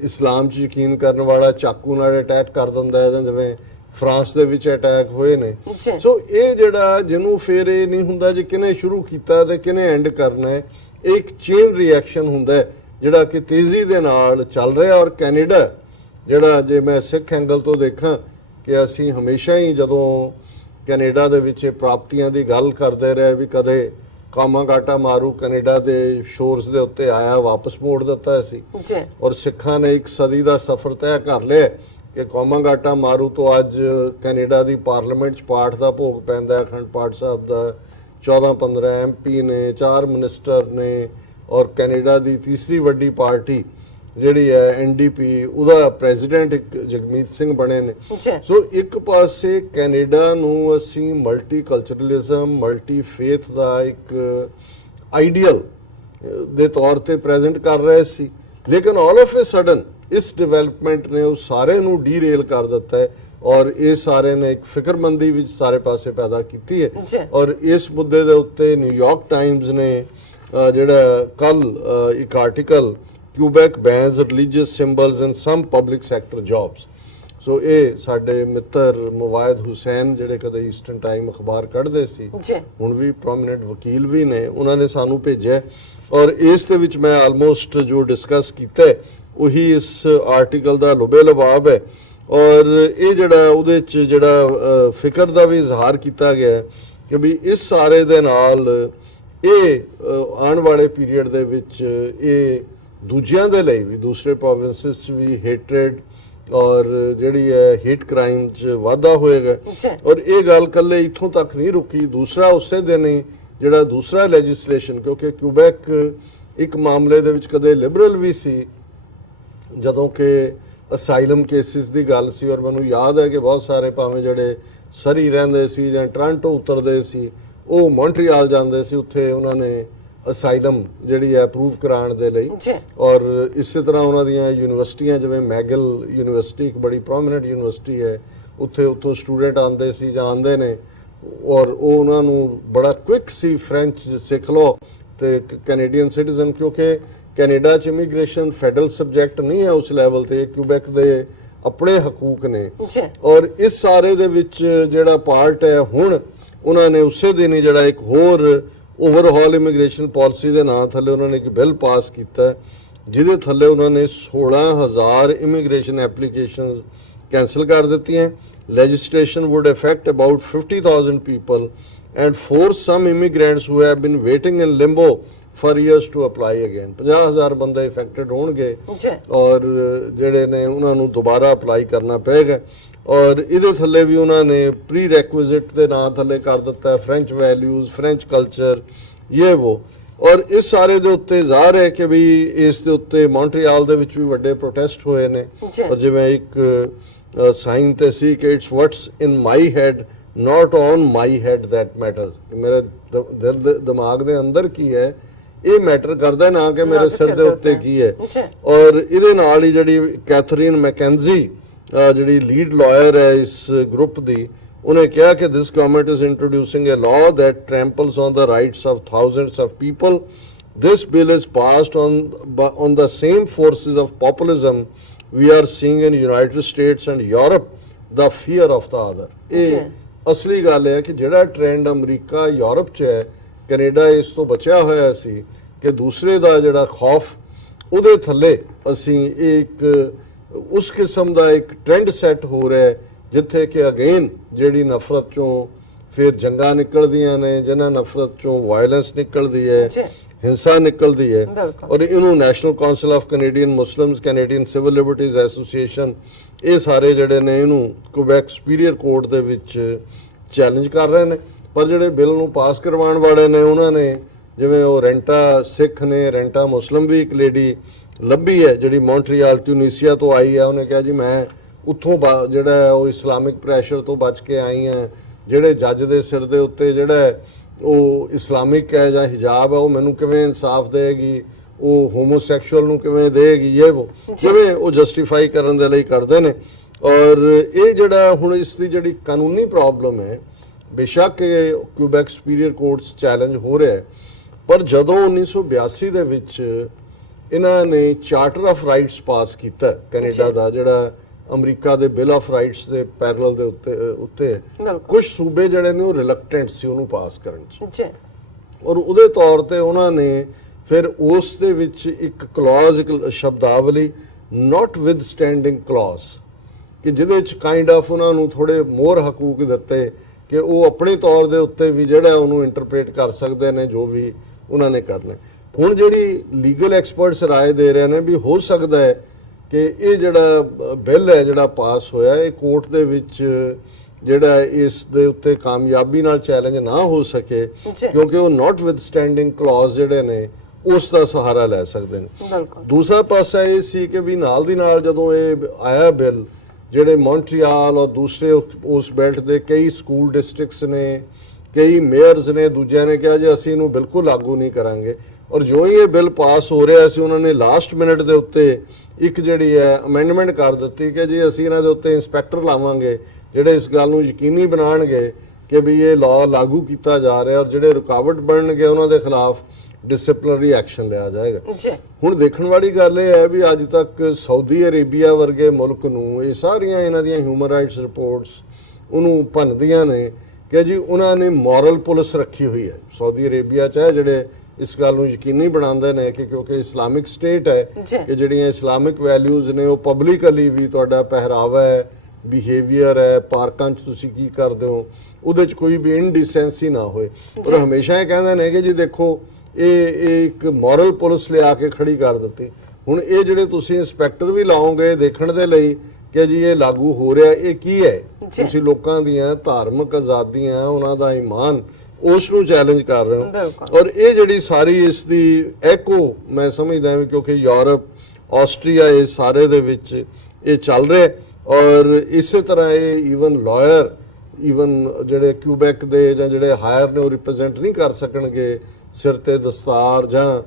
ਇਸਲਾਮ 'ਚ ਯਕੀਨ ਕਰਨ ਵਾਲਾ ਚਾਕੂ ਨਾਲ ਅਟੈਕ ਕਰ ਦਿੰਦਾ ਹੈ, ਜਿਵੇਂ ਫਰਾਂਸ ਦੇ ਵਿੱਚ ਅਟੈਕ ਹੋਏ ਨੇ। ਸੋ ਇਹ ਜਿਹੜਾ ਜਿਹਨੂੰ ਫਿਰ ਇਹ ਨਹੀਂ ਹੁੰਦਾ ਜੀ ਕਿਹਨੇ ਸ਼ੁਰੂ ਕੀਤਾ ਤੇ ਕਿਹਨੇ ਐਂਡ ਕਰਨਾ ਹੈ, ਇਹ ਇੱਕ ਚੇਨ ਰਿਐਕਸ਼ਨ ਹੁੰਦਾ ਜਿਹੜਾ ਕਿ ਤੇਜ਼ੀ ਦੇ ਨਾਲ ਚੱਲ ਰਿਹਾ। ਔਰ ਕੈਨੇਡਾ ਜਿਹੜਾ, ਜੇ ਮੈਂ ਸਿੱਖ ਐਂਗਲ ਤੋਂ ਦੇਖਾਂ ਕਿ ਅਸੀਂ ਹਮੇਸ਼ਾ ਹੀ ਜਦੋਂ ਕੈਨੇਡਾ ਦੇ ਵਿੱਚ ਪ੍ਰਾਪਤੀਆਂ ਦੀ ਗੱਲ ਕਰਦੇ ਰਹੇ ਵੀ ਕਦੇ ਕਾਮਾਗਾਟਾ ਮਾਰੂ ਕੈਨੇਡਾ ਦੇ ਸ਼ੋਰਸ ਦੇ ਉੱਤੇ ਆਇਆ, ਵਾਪਸ ਮੋੜ ਦਿੱਤਾ ਸੀ, ਔਰ ਸਿੱਖਾਂ ਨੇ ਇੱਕ ਸਦੀ ਦਾ ਸਫ਼ਰ ਤੈਅ ਕਰ ਲਿਆ ਕਿ ਕਾਮਾਗਾਟਾ ਮਾਰੂ ਤੋਂ ਅੱਜ ਕੈਨੇਡਾ ਦੀ ਪਾਰਲੀਮੈਂਟ 'ਚ ਪਾਠ ਦਾ ਭੋਗ ਪੈਂਦਾ, ਅਖੰਡ ਪਾਠ ਸਾਹਿਬ ਦਾ। 14-15 MP ਨੇ, 4 ਮਿਨਿਸਟਰ ਨੇ, ਔਰ ਕੈਨੇਡਾ ਦੀ ਤੀਸਰੀ ਵੱਡੀ ਪਾਰਟੀ ਜਿਹੜੀ ਹੈ NDP, ਉਹਦਾ ਪ੍ਰੈਜ਼ੀਡੈਂਟ ਇੱਕ ਜਗਮੀਤ ਸਿੰਘ ਬਣੇ ਨੇ। ਸੋ ਇੱਕ ਪਾਸੇ ਕੈਨੇਡਾ ਨੂੰ ਅਸੀਂ ਮਲਟੀਕਲਚਰਲਿਜ਼ਮ, ਮਲਟੀ ਫੇਥ ਦਾ ਇੱਕ ਆਈਡੀਅਲ ਦੇ ਤੌਰ ਤੇ ਪ੍ਰੈਜ਼ੈਂਟ ਕਰ ਰਹੇ ਸੀ, ਲੇਕਿਨ ਆਲ ਆਫ ਅ ਸਡਨ ਇਸ ਡਿਵੈਲਪਮੈਂਟ ਨੇ ਉਹ ਸਾਰੇ ਨੂੰ ਡੀਰੇਲ ਕਰ ਦਿੱਤਾ ਹੈ, ਔਰ ਇਹ ਸਾਰੇ ਨੇ ਇੱਕ ਫਿਕਰਮੰਦੀ ਵਿੱਚ ਸਾਰੇ ਪਾਸੇ ਪੈਦਾ ਕੀਤੀ ਹੈ। ਔਰ ਇਸ ਮੁੱਦੇ ਦੇ ਉੱਤੇ ਨਿਊਯਾਰਕ ਟਾਈਮਜ਼ ਨੇ ਜਿਹੜਾ ਕੱਲ ਇੱਕ article Quebec bans religious symbols in some public sector jobs, ਸੋ ਇਹ ਸਾਡੇ ਮਿੱਤਰ ਮੁਵਾਇਦ ਹੁਸੈਨ ਜਿਹੜੇ ਕਦੇ ਈਸਟਰਨ ਟਾਈਮ ਅਖਬਾਰ ਕੱਢਦੇ ਸੀ, ਹੁਣ ਵੀ ਪ੍ਰੋਮਿਨੈਂਟ ਵਕੀਲ ਵੀ ਨੇ, ਉਹਨਾਂ ਨੇ ਸਾਨੂੰ ਭੇਜਿਆ, ਔਰ ਇਸ ਦੇ ਵਿੱਚ ਮੈਂ ਆਲਮੋਸਟ ਜੋ ਡਿਸਕਸ ਕੀਤਾ ਉਹੀ ਇਸ ਆਰਟੀਕਲ ਦਾ ਲੁਬੇ ਲਬਾਬ ਹੈ। ਔਰ ਇਹ ਜਿਹੜਾ ਉਹਦੇ 'ਚ ਜਿਹੜਾ ਫਿਕਰ ਦਾ ਵੀ ਇਜ਼ਹਾਰ ਕੀਤਾ ਗਿਆ ਕਿ ਵੀ ਇਸ ਸਾਰੇ ਦੇ ਨਾਲ ਇਹ ਆਉਣ ਵਾਲੇ ਪੀਰੀਅਡ ਦੇ ਵਿੱਚ ਇਹ ਦੂਜਿਆਂ ਦੇ ਲਈ ਵੀ ਦੂਸਰੇ ਪ੍ਰੋਵਿੰਸਸ 'ਚ ਵੀ ਹੇਟਰੇਡ ਔਰ ਜਿਹੜੀ ਹੈ ਹੀਟ ਕ੍ਰਾਈਮ 'ਚ ਵਾਧਾ ਹੋਏਗਾ। ਜੀ। ਔਰ ਇਹ ਗੱਲ ਕੱਲੇ ਇੱਥੋਂ ਤੱਕ ਨਹੀਂ ਰੁਕੀ, ਦੂਸਰਾ ਉਸੇ ਦਿਨ ਹੀ ਜਿਹੜਾ ਦੂਸਰਾ ਲੈਜਿਸਲੇਸ਼ਨ, ਕਿਉਂਕਿ ਕਿਊਬੈਕ ਇੱਕ ਮਾਮਲੇ ਦੇ ਵਿੱਚ ਕਦੇ ਲਿਬਰਲ ਵੀ ਸੀ ਜਦੋਂ ਕਿ ਅਸਾਈਲਮ ਕੇਸਿਸ ਦੀ ਗੱਲ ਸੀ, ਔਰ ਮੈਨੂੰ ਯਾਦ ਹੈ ਕਿ ਬਹੁਤ ਸਾਰੇ ਭਾਵੇਂ ਜਿਹੜੇ ਸਰੀ ਰਹਿੰਦੇ ਸੀ ਜਾਂ ਟੋਰਾਂਟੋ ਉਤਰਦੇ ਸੀ ਉਹ ਮੌਂਟਰੀਆਲ ਜਾਂਦੇ ਸੀ, ਉੱਥੇ ਉਹਨਾਂ ਨੇ ਅਸਾਈਲਮ ਜਿਹੜੀ ਹੈ ਅਪਰੂਵ ਕਰਾਉਣ ਦੇ ਲਈ। ਔਰ ਇਸੇ ਤਰ੍ਹਾਂ ਉਹਨਾਂ ਦੀਆਂ ਯੂਨੀਵਰਸਿਟੀਆਂ ਜਿਵੇਂ ਮੈਗਲ ਯੂਨੀਵਰਸਿਟੀ ਇੱਕ ਬੜੀ ਪ੍ਰੋਮਿਨੈਂਟ ਯੂਨੀਵਰਸਿਟੀ ਹੈ, ਉੱਥੋਂ ਸਟੂਡੈਂਟ ਆਉਂਦੇ ਸੀ ਜਾਂ ਆਉਂਦੇ ਨੇ, ਔਰ ਉਹ ਉਹਨਾਂ ਨੂੰ ਬੜਾ ਕੁਇਕ ਸੀ ਫ੍ਰੈਂਚ ਸਿੱਖ ਲਓ ਤੇ ਕੈਨੇਡੀਅਨ ਸਿਟੀਜ਼ਨ, ਕਿਉਂਕਿ ਕੈਨੇਡਾ 'ਚ ਇਮੀਗ੍ਰੇਸ਼ਨ ਫੈਡਰਲ ਸਬਜੈਕਟ ਨਹੀਂ ਹੈ ਉਸ ਲੈਵਲ ਤੇ, ਕਿਊਬੈਕ ਦੇ ਆਪਣੇ ਹਕੂਕ ਨੇ। ਔਰ ਇਸ ਸਾਰੇ ਦੇ ਵਿੱਚ ਜਿਹੜਾ ਪਾਰਟ ਹੈ ਹੁਣ ਉਹਨਾਂ ਨੇ ਉਸੇ ਦਿਨ ਹੀ ਜਿਹੜਾ ਇੱਕ ਹੋਰ ਓਵਰਹਾਲ ਇਮੀਗ੍ਰੇਸ਼ਨ ਪਾਲਿਸੀ ਦੇ ਨਾਂ ਥੱਲੇ ਉਹਨਾਂ ਨੇ ਇੱਕ ਬਿੱਲ ਪਾਸ ਕੀਤਾ ਜਿਹਦੇ ਥੱਲੇ ਉਹਨਾਂ ਨੇ 16,000 ਇਮੀਗ੍ਰੇਸ਼ਨ ਐਪਲੀਕੇਸ਼ਨਸ ਕੈਂਸਲ ਕਰ ਦਿੱਤੀਆਂ। Legislation would affect about 50,000 people and force some immigrants who have been waiting in limbo for years to apply again. 50,000 ਬੰਦੇ ਇਫੈਕਟਡ ਹੋਣਗੇ ਔਰ ਜਿਹੜੇ ਨੇ ਉਹਨਾਂ ਨੂੰ ਦੁਬਾਰਾ ਅਪਲਾਈ ਕਰਨਾ ਪਏਗਾ। ਔਰ ਇਹਦੇ ਥੱਲੇ ਵੀ ਉਹਨਾਂ ਨੇ ਪ੍ਰੀ ਰੈਕੁਇਜ਼ਿਟ ਦੇ ਨਾਂ ਥੱਲੇ ਕਰ ਦਿੱਤਾ ਫ੍ਰੈਂਚ ਵੈਲਿਊਜ਼, ਫ੍ਰੈਂਚ ਕਲਚਰ, ਇਹ ਉਹ। ਔਰ ਇਸ ਸਾਰੇ ਦੇ ਉੱਤੇ ਜ਼ਾਹਰ ਹੈ ਕਿ ਵੀ ਇਸ ਦੇ ਉੱਤੇ ਮੌਂਟਰੀਆਲ ਦੇ ਵਿੱਚ ਵੀ ਵੱਡੇ ਪ੍ਰੋਟੈਸਟ ਹੋਏ ਨੇ। ਔਰ ਜਿਵੇਂ ਇੱਕ ਸਾਈਨ ਤੇ ਸੀ ਕਿ it's what's in my head not on my head that matter, ਮੇਰੇ ਦਿਮਾਗ ਦੇ ਅੰਦਰ ਕੀ ਹੈ ਇਹ ਮੈਟਰ ਕਰਦਾ, ਨਾ ਕਿ ਮੇਰੇ ਸਿਰ ਦੇ ਉੱਤੇ ਕੀ ਹੈ। ਔਰ ਇਹਦੇ ਨਾਲ ਹੀ ਜਿਹੜੀ ਕੈਥਰੀਨ ਮੈਕੈਂਜੀ ਜਿਹੜੀ ਲੀਡ ਲਾਇਰ ਹੈ ਇਸ ਗਰੁੱਪ ਦੀ, ਉਹਨੇ ਕਿਹਾ ਕਿ this government is introducing a law that tramples on the rights of thousands of people. This bill is passed on the same forces of populism we are seeing in United States and Europe, the fear of the other. ਇਹ ਅਸਲੀ ਗੱਲ ਹੈ ਕਿ ਜਿਹੜਾ trend America Europe 'ਚ ਹੈ, Canada ਇਸ ਤੋਂ ਬਚਿਆ ਹੋਇਆ ਸੀ ਕਿ ਦੂਸਰੇ ਦਾ ਜਿਹੜਾ ਖੌਫ ਉਹਦੇ ਥੱਲੇ ਅਸੀਂ ਇੱਕ ਉਸ ਕਿਸਮ ਦਾ ਇੱਕ ਟ੍ਰੈਂਡ ਸੈੱਟ ਹੋ ਰਿਹਾ ਹੈ ਜਿੱਥੇ ਕਿ ਅਗੇਨ ਜਿਹੜੀ ਨਫ਼ਰਤ 'ਚੋਂ ਫਿਰ ਜੰਗਾਂ ਨਿਕਲਦੀਆਂ ਨੇ, ਜਿਹਨਾਂ ਨਫ਼ਰਤ 'ਚੋਂ ਵਾਇਲੈਂਸ ਨਿਕਲਦੀ ਹੈ, ਹਿੰਸਾ ਨਿਕਲਦੀ ਹੈ। ਔਰ ਇਹਨੂੰ national council of Canadian Muslims, Canadian civil liberties association, ਇਹ ਸਾਰੇ ਜਿਹੜੇ ਨੇ ਇਹਨੂੰ ਕੁਬੈਕ ਸੁਪੀਰੀਅਰ ਕੋਰਟ ਦੇ ਵਿੱਚ ਚੈਲੰਜ ਕਰ ਰਹੇ ਨੇ। ਪਰ ਜਿਹੜੇ ਬਿੱਲ ਨੂੰ ਪਾਸ ਕਰਵਾਉਣ ਵਾਲੇ ਨੇ ਉਹਨਾਂ ਨੇ, ਜਿਵੇਂ ਉਹ ਰੈਂਟਾ ਸਿੱਖ ਨੇ, ਰੈਂਟਾ ਮੁਸਲਿਮ ਵੀ ਇੱਕ ਲੇਡੀ ਲੱਭੀ ਹੈ ਜਿਹੜੀ ਮੌਂਟਰੀਆਲ ਟਿਊਨੀਸੀਆ ਤੋਂ ਆਈ ਹੈ, ਉਹਨੇ ਕਿਹਾ ਜੀ ਮੈਂ ਉੱਥੋਂ ਜਿਹੜਾ ਉਹ ਇਸਲਾਮਿਕ ਪ੍ਰੈਸ਼ਰ ਤੋਂ ਬਚ ਕੇ ਆਈ ਹਾਂ, ਜਿਹੜੇ ਜੱਜ ਦੇ ਸਿਰ ਦੇ ਉੱਤੇ ਜਿਹੜਾ ਉਹ ਇਸਲਾਮਿਕ ਹੈ ਜਾਂ ਹਿਜਾਬ ਹੈ ਉਹ ਮੈਨੂੰ ਕਿਵੇਂ ਇਨਸਾਫ ਦੇਗੀ, ਉਹ ਹੋਮੋਸੈਕਸ਼ੂਅਲ ਨੂੰ ਕਿਵੇਂ ਦੇਗੀ, ਜਿਵੇਂ ਉਹ ਜਸਟੀਫਾਈ ਕਰਨ ਦੇ ਲਈ ਕਰਦੇ ਨੇ। ਔਰ ਇਹ ਜਿਹੜਾ ਹੁਣ ਇਸ ਦੀ ਜਿਹੜੀ ਕਾਨੂੰਨੀ ਪ੍ਰੋਬਲਮ ਹੈ, ਬੇਸ਼ੱਕ ਇਹ ਕਿਊਬੈਕ ਸੁਪੀਰੀਅਰ ਕੋਰਟਸ ਚੈਲੰਜ ਹੋ ਰਿਹਾ ਹੈ, ਪਰ ਜਦੋਂ 1982 ਦੇ ਵਿੱਚ ਇਹਨਾਂ ਨੇ ਚਾਰਟਰ ਆਫ ਰਾਈਟਸ ਪਾਸ ਕੀਤਾ ਕੈਨੇਡਾ ਦਾ, ਜਿਹੜਾ ਅਮਰੀਕਾ ਦੇ ਬਿੱਲ ਆਫ ਰਾਈਟਸ ਦੇ ਪੈਰਲਲ ਦੇ ਉੱਤੇ ਕੁਝ ਸੂਬੇ ਜਿਹੜੇ ਨੇ ਉਹ ਰਿਲੈਕਟੈਂਟ ਸੀ ਉਹਨੂੰ ਪਾਸ ਕਰਨ 'ਚ। ਔਰ ਉਹਦੇ ਤੌਰ ਤੇ ਉਹਨਾਂ ਨੇ ਫਿਰ ਉਸ ਦੇ ਵਿੱਚ ਇੱਕ ਕਲੌਜ਼, ਇੱਕ ਸ਼ਬਦਾਵਲੀ ਨਾਟ ਵਿਦ ਸਟੈਂਡਿੰਗ ਕਲੌਜ਼, ਕਿ ਜਿਹਦੇ 'ਚ ਕਾਈਂਡ ਆਫ ਉਹਨਾਂ ਨੂੰ ਥੋੜੇ ਮੋਰ ਹਕੂਕ ਦਿੱਤੇ ਕਿ ਉਹ ਆਪਣੇ ਤੌਰ ਦੇ ਉੱਤੇ ਵੀ ਜਿਹੜਾ ਉਹਨੂੰ ਇੰਟਰਪ੍ਰੇਟ ਕਰ ਸਕਦੇ ਨੇ ਜੋ ਵੀ ਉਹਨਾਂ ਨੇ ਕਰਨਾ। ਹੁਣ ਜਿਹੜੀ ਲੀਗਲ ਐਕਸਪਰਟਸ ਰਾਏ ਦੇ ਰਹੇ ਨੇ ਵੀ ਹੋ ਸਕਦਾ ਹੈ ਕਿ ਇਹ ਜਿਹੜਾ ਬਿੱਲ ਹੈ ਜਿਹੜਾ ਪਾਸ ਹੋਇਆ ਇਹ ਕੋਰਟ ਦੇ ਵਿੱਚ ਜਿਹੜਾ ਇਸ ਦੇ ਉੱਤੇ ਕਾਮਯਾਬੀ ਨਾਲ ਚੈਲੰਜ ਨਾ ਹੋ ਸਕੇ, ਕਿਉਂਕਿ ਉਹ ਨਾਟ ਵਿਦ ਸਟੈਂਡਿੰਗ ਕਲੌਜ਼ ਜਿਹੜੇ ਨੇ ਉਸ ਦਾ ਸਹਾਰਾ ਲੈ ਸਕਦੇ ਨੇ। ਦੂਸਰਾ ਪਾਸਾ ਇਹ ਸੀ ਕਿ ਵੀ ਨਾਲ ਦੀ ਨਾਲ ਜਦੋਂ ਇਹ ਆਇਆ ਬਿੱਲ, ਜਿਹੜੇ ਮੌਂਟਰੀਆਲ ਔਰ ਦੂਸਰੇ ਉਸ ਬੈਲਟ ਦੇ ਕਈ ਸਕੂਲ ਡਿਸਟ੍ਰਿਕਟਸ ਨੇ, ਕਈ ਮੇਅਰਸ ਨੇ, ਦੂਜਿਆਂ ਨੇ ਕਿਹਾ ਜੀ ਅਸੀਂ ਇਹਨੂੰ ਬਿਲਕੁਲ ਲਾਗੂ ਨਹੀਂ ਕਰਾਂਗੇ। ਔਰ ਜੋ ਹੀ ਇਹ ਬਿੱਲ ਪਾਸ ਹੋ ਰਿਹਾ ਸੀ ਉਹਨਾਂ ਨੇ ਲਾਸਟ ਮਿੰਟ ਦੇ ਉੱਤੇ ਇੱਕ ਜਿਹੜੀ ਹੈ ਅਮੈਂਡਮੈਂਟ ਕਰ ਦਿੱਤੀ ਕਿ ਜੀ ਅਸੀਂ ਇਹਨਾਂ ਦੇ ਉੱਤੇ ਇੰਸਪੈਕਟਰ ਲਾਵਾਂਗੇ ਜਿਹੜੇ ਇਸ ਗੱਲ ਨੂੰ ਯਕੀਨੀ ਬਣਾਉਣਗੇ ਕਿ ਵੀ ਇਹ ਲਾਅ ਲਾਗੂ ਕੀਤਾ ਜਾ ਰਿਹਾ, ਔਰ ਜਿਹੜੇ ਰੁਕਾਵਟ ਬਣਨਗੇ ਉਹਨਾਂ ਦੇ ਖਿਲਾਫ ਡਿਸਪਲਿਨਰੀ ਐਕਸ਼ਨ ਲਿਆ ਜਾਏਗਾ। ਹੁਣ ਦੇਖਣ ਵਾਲੀ ਗੱਲ ਇਹ ਹੈ ਵੀ ਅੱਜ ਤੱਕ ਸਾਊਦੀ ਅਰੇਬੀਆ ਵਰਗੇ ਮੁਲਕ ਨੂੰ ਇਹ ਸਾਰੀਆਂ ਇਹਨਾਂ ਦੀਆਂ ਹਿਊਮਨ ਰਾਈਟਸ ਰਿਪੋਰਟਸ ਉਹਨੂੰ ਭੰਨਦੀਆਂ ਨੇ ਕਿ ਜੀ ਉਹਨਾਂ ਨੇ ਮੋਰਲ ਪੁਲਿਸ ਰੱਖੀ ਹੋਈ ਹੈ ਸਾਊਦੀ ਅਰੇਬੀਆ 'ਚ, ਹੈ ਜਿਹੜੇ ਇਸ ਗੱਲ ਨੂੰ ਯਕੀਨੀ ਬਣਾਉਂਦੇ ਨੇ ਕਿ ਕਿਉਂਕਿ ਇਸਲਾਮਿਕ ਸਟੇਟ ਹੈ ਕਿ ਜਿਹੜੀਆਂ ਇਸਲਾਮਿਕ ਵੈਲਿਊਜ਼ ਨੇ ਉਹ ਪਬਲਿਕਲੀ ਵੀ, ਤੁਹਾਡਾ ਪਹਿਰਾਵਾ ਹੈ, ਬਿਹੇਵੀਅਰ ਹੈ, ਪਾਰਕਾਂ 'ਚ ਤੁਸੀਂ ਕੀ ਕਰਦੇ ਹੋ, ਉਹਦੇ 'ਚ ਕੋਈ ਵੀ ਇਨਡੀਸੈਂਸੀ ਨਾ ਹੋਏ। ਔਰ ਹਮੇਸ਼ਾ ਇਹ ਕਹਿੰਦੇ ਨੇ ਕਿ ਜੀ ਦੇਖੋ ਇਹ ਇੱਕ ਮੋਰਲ ਪੁਲਿਸ ਲਿਆ ਕੇ ਖੜੀ ਕਰ ਦਿੱਤੀ। ਹੁਣ ਇਹ ਜਿਹੜੇ ਤੁਸੀਂ ਇੰਸਪੈਕਟਰ ਵੀ ਲਾਓਗੇ ਦੇਖਣ ਦੇ ਲਈ ਕਿ ਜੀ ਇਹ ਲਾਗੂ ਹੋ ਰਿਹਾ, ਇਹ ਕੀ ਹੈ? ਤੁਸੀਂ ਲੋਕਾਂ ਦੀਆਂ ਧਾਰਮਿਕ ਆਜ਼ਾਦੀਆਂ, ਉਹਨਾਂ ਦਾ ਈਮਾਨ, ਉਸ ਨੂੰ ਚੈਲੰਜ ਕਰ ਰਹੇ ਹੋ। ਔਰ ਇਹ ਜਿਹੜੀ ਸਾਰੀ ਇਸ ਦੀ ਐਕੋ ਮੈਂ ਸਮਝਦਾ ਹਾਂ ਕਿਉਂਕਿ ਯੂਰਪ, ਆਸਟਰੀਆ, ਇਹ ਸਾਰੇ ਦੇ ਵਿੱਚ ਇਹ ਚੱਲ ਰਿਹਾ। ਔਰ ਇਸੇ ਤਰ੍ਹਾਂ ਇਹ ਈਵਨ ਲਾਇਰ, ਈਵਨ ਜਿਹੜੇ ਕਿਊਬੈਕ ਦੇ ਜਾਂ ਜਿਹੜੇ ਹਾਇਰ ਨੇ ਉਹ ਰਿਪਰੈਜ਼ੈਂਟ ਨਹੀਂ ਕਰ ਸਕਣਗੇ ਸਿਰ ਤੇ ਦਸਤਾਰ ਜਾਂ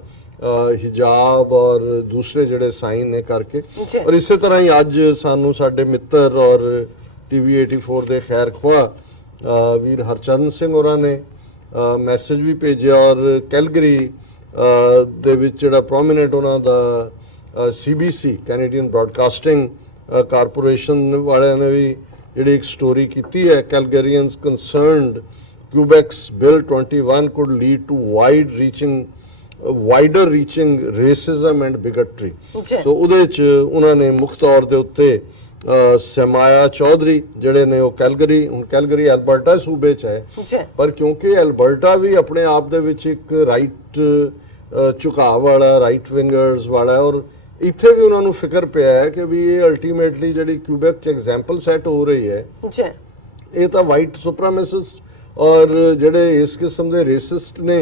ਹਿਜਾਬ ਔਰ ਦੂਸਰੇ ਜਿਹੜੇ ਸਾਈਨ ਨੇ ਕਰਕੇ। ਔਰ ਇਸੇ ਤਰ੍ਹਾਂ ਹੀ ਅੱਜ ਸਾਨੂੰ ਸਾਡੇ ਮਿੱਤਰ ਔਰ ਟੀਵੀ 84 ਦੇ ਖੈਰ ਖੁਆਹ ਵੀਰ ਹਰਚਰਨ ਸਿੰਘ ਹੋਰਾਂ ਨੇ ਮੈਸੇਜ ਵੀ ਭੇਜਿਆ। ਔਰ ਕੈਲਗਰੀ ਦੇ ਵਿੱਚ ਜਿਹੜਾ ਪ੍ਰੋਮਿਨੈਂਟ ਉਹਨਾਂ ਦਾ CBC ਕੈਨੇਡੀਅਨ ਬ੍ਰਾਡਕਾਸਟਿੰਗ ਕਾਰਪੋਰੇਸ਼ਨ ਵਾਲਿਆਂ ਨੇ ਵੀ ਜਿਹੜੀ ਇੱਕ ਸਟੋਰੀ ਕੀਤੀ ਹੈ, ਕੈਲਗਰੀਅਨਸ concerned Quebec's Bill 21 could lead to wider reaching racism and bigotry. ਸੋ ਉਹਦੇ ਚ ਉਹਨਾਂ ਨੇ ਮੁੱਖ ਤੌਰ ਦੇ ਉੱਤੇ ਸਮਾਇਆ ਚੌਧਰੀ ਜਿਹੜੇ ਨੇ ਉਹ ਕੈਲਗਰੀ, ਹੁਣ ਕੈਲਗਰੀ ਐਲਬਰਟਾ ਸੂਬੇ ਚ ਹੈ, ਪਰ ਕਿਉਂਕਿ ਐਲਬਰਟਾ ਵੀ ਆਪਣੇ ਆਪ ਦੇ ਵਿੱਚ ਇੱਕ ਰਾਈਟ ਝੁਕਾਅ ਵਾਲਾ, ਰਾਈਟ ਵਿੰਗਰਸ ਵਾਲਾ, ਔਰ ਇੱਥੇ ਵੀ ਉਹਨਾਂ ਨੂੰ ਫਿਕਰ ਪਿਆ ਹੈ ਕਿ ਵੀ ਇਹ ਅਲਟੀਮੇਟਲੀ ਜਿਹੜੀ ਕਿਊਬੈਕ ਚ ਐਗਜ਼ਾਮਪਲ ਸੈੱਟ ਹੋ ਰਹੀ ਹੈ, ਇਹ ਤਾਂ ਵਾਈਟ ਸੁਪਰੀਮੈਸਿਸਟ ਔਰ ਜਿਹੜੇ ਇਸ ਕਿਸਮ ਦੇ ਰੇਸਿਸਟ ਨੇ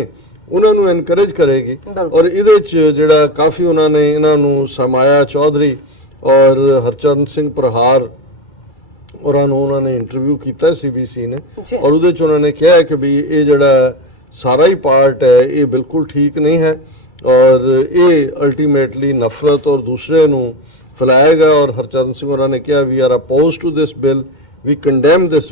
ਉਹਨਾਂ ਨੂੰ ਐਨਕਰੇਜ ਕਰੇਗੀ। ਔਰ ਇਹਦੇ ਚ ਜਿਹੜਾ ਕਾਫੀ ਉਹਨਾਂ ਨੇ ਇਹਨਾਂ ਨੂੰ ਸਮਾਇਆ ਚੌਧਰੀ ਔਰ ਹਰਚਰਨ ਸਿੰਘ ਪ੍ਰਹਾਰ ਉਹਨਾਂ ਨੂੰ ਉਹਨਾਂ ਨੇ ਇੰਟਰਵਿਊ ਕੀਤਾ CBC ਨੇ, ਔਰ ਉਹਦੇ ਚ ਉਹਨਾਂ ਨੇ ਕਿਹਾ ਕਿ ਵੀ ਇਹ ਜਿਹੜਾ ਸਾਰਾ ਹੀ ਪਾਰਟ ਹੈ ਇਹ ਬਿਲਕੁਲ ਠੀਕ ਨਹੀਂ ਹੈ ਔਰ ਇਹ ਅਲਟੀਮੇਟਲੀ ਨਫ਼ਰਤ ਔਰ ਦੂਸਰੇ ਨੂੰ ਫੈਲਾਏਗਾ। ਔਰ ਹਰਚਰਨ ਸਿੰਘ ਉਹਨਾਂ ਨੇ ਕਿਹਾ we are opposed to this bill, we condemn this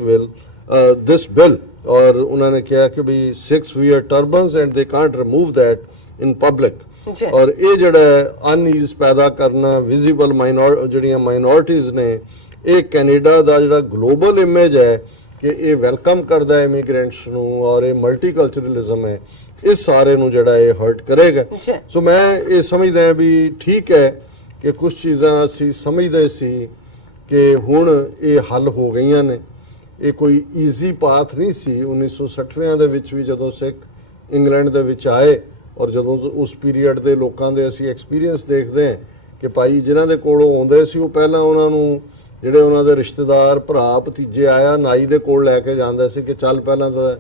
bill. ਔਰ ਉਹਨਾਂ ਨੇ ਕਿਹਾ ਕਿ we Sikhs wear turbans and they can't remove that in public. ਔਰ ਇਹ ਜਿਹੜਾ ਅਨਈਜ਼ ਪੈਦਾ ਕਰਨਾ, ਵਿਜ਼ੀਬਲ ਜਿਹੜੀਆਂ ਮਾਈਨੋਰਿਟੀਜ਼ ਨੇ, ਇਹ ਕੈਨੇਡਾ ਦਾ ਜਿਹੜਾ ਗਲੋਬਲ ਇਮੇਜ ਹੈ ਕਿ ਇਹ ਵੈਲਕਮ ਕਰਦਾ ਇਮੀਗ੍ਰੈਂਟਸ ਨੂੰ ਔਰ ਇਹ ਮਲਟੀਕਲਚਰਲਿਜ਼ਮ ਹੈ, ਇਸ ਸਾਰੇ ਨੂੰ ਜਿਹੜਾ ਇਹ ਹਰਟ ਕਰੇਗਾ। ਸੋ ਮੈਂ ਇਹ ਸਮਝਦਾ ਵੀ ਠੀਕ ਹੈ ਕਿ ਕੁਝ ਚੀਜ਼ਾਂ ਅਸੀਂ ਸਮਝਦੇ ਸੀ ਕਿ ਹੁਣ ਇਹ ਹੱਲ ਹੋ ਗਈਆਂ ਨੇ। ਇਹ ਕੋਈ ਈਜ਼ੀ ਪਾਥ ਨਹੀਂ ਸੀ। 1960ਵਿਆਂ ਦੇ ਵਿੱਚ ਵੀ ਜਦੋਂ ਸਿੱਖ ਇੰਗਲੈਂਡ ਦੇ ਵਿੱਚ ਆਏ ਔਰ ਜਦੋਂ ਉਸ ਪੀਰੀਅਡ ਦੇ ਲੋਕਾਂ ਦੇ ਅਸੀਂ ਐਕਸਪੀਰੀਅੰਸ ਦੇਖਦੇ ਹਾਂ ਕਿ ਭਾਈ ਜਿਨ੍ਹਾਂ ਦੇ ਕੋਲੋਂ ਆਉਂਦੇ ਸੀ ਉਹ ਪਹਿਲਾਂ ਉਹਨਾਂ ਨੂੰ ਜਿਹੜੇ ਉਹਨਾਂ ਦੇ ਰਿਸ਼ਤੇਦਾਰ, ਭਰਾ, ਭਤੀਜੇ ਆਇਆ ਨਾਈ ਦੇ ਕੋਲ ਲੈ ਕੇ ਜਾਂਦੇ ਸੀ ਕਿ ਚੱਲ ਪਹਿਲਾਂ ਤਾਂ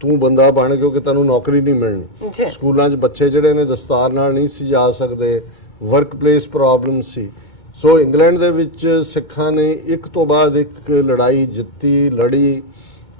ਤੂੰ ਬੰਦਾ ਬਣ ਕਿਉਂਕਿ ਤੈਨੂੰ ਨੌਕਰੀ ਨਹੀਂ ਮਿਲਣੀ। ਸਕੂਲਾਂ 'ਚ ਬੱਚੇ ਜਿਹੜੇ ਨੇ ਦਸਤਾਰ ਨਾਲ ਨਹੀਂ ਸੀ ਜਾ ਸਕਦੇ, ਵਰਕ ਪਲੇਸ ਪ੍ਰੋਬਲਮ ਸੀ। ਸੋ ਇੰਗਲੈਂਡ ਦੇ ਵਿੱਚ ਸਿੱਖਾਂ ਨੇ ਇੱਕ ਤੋਂ ਬਾਅਦ ਇੱਕ ਲੜਾਈ ਜਿੱਤੀ, ਲੜੀ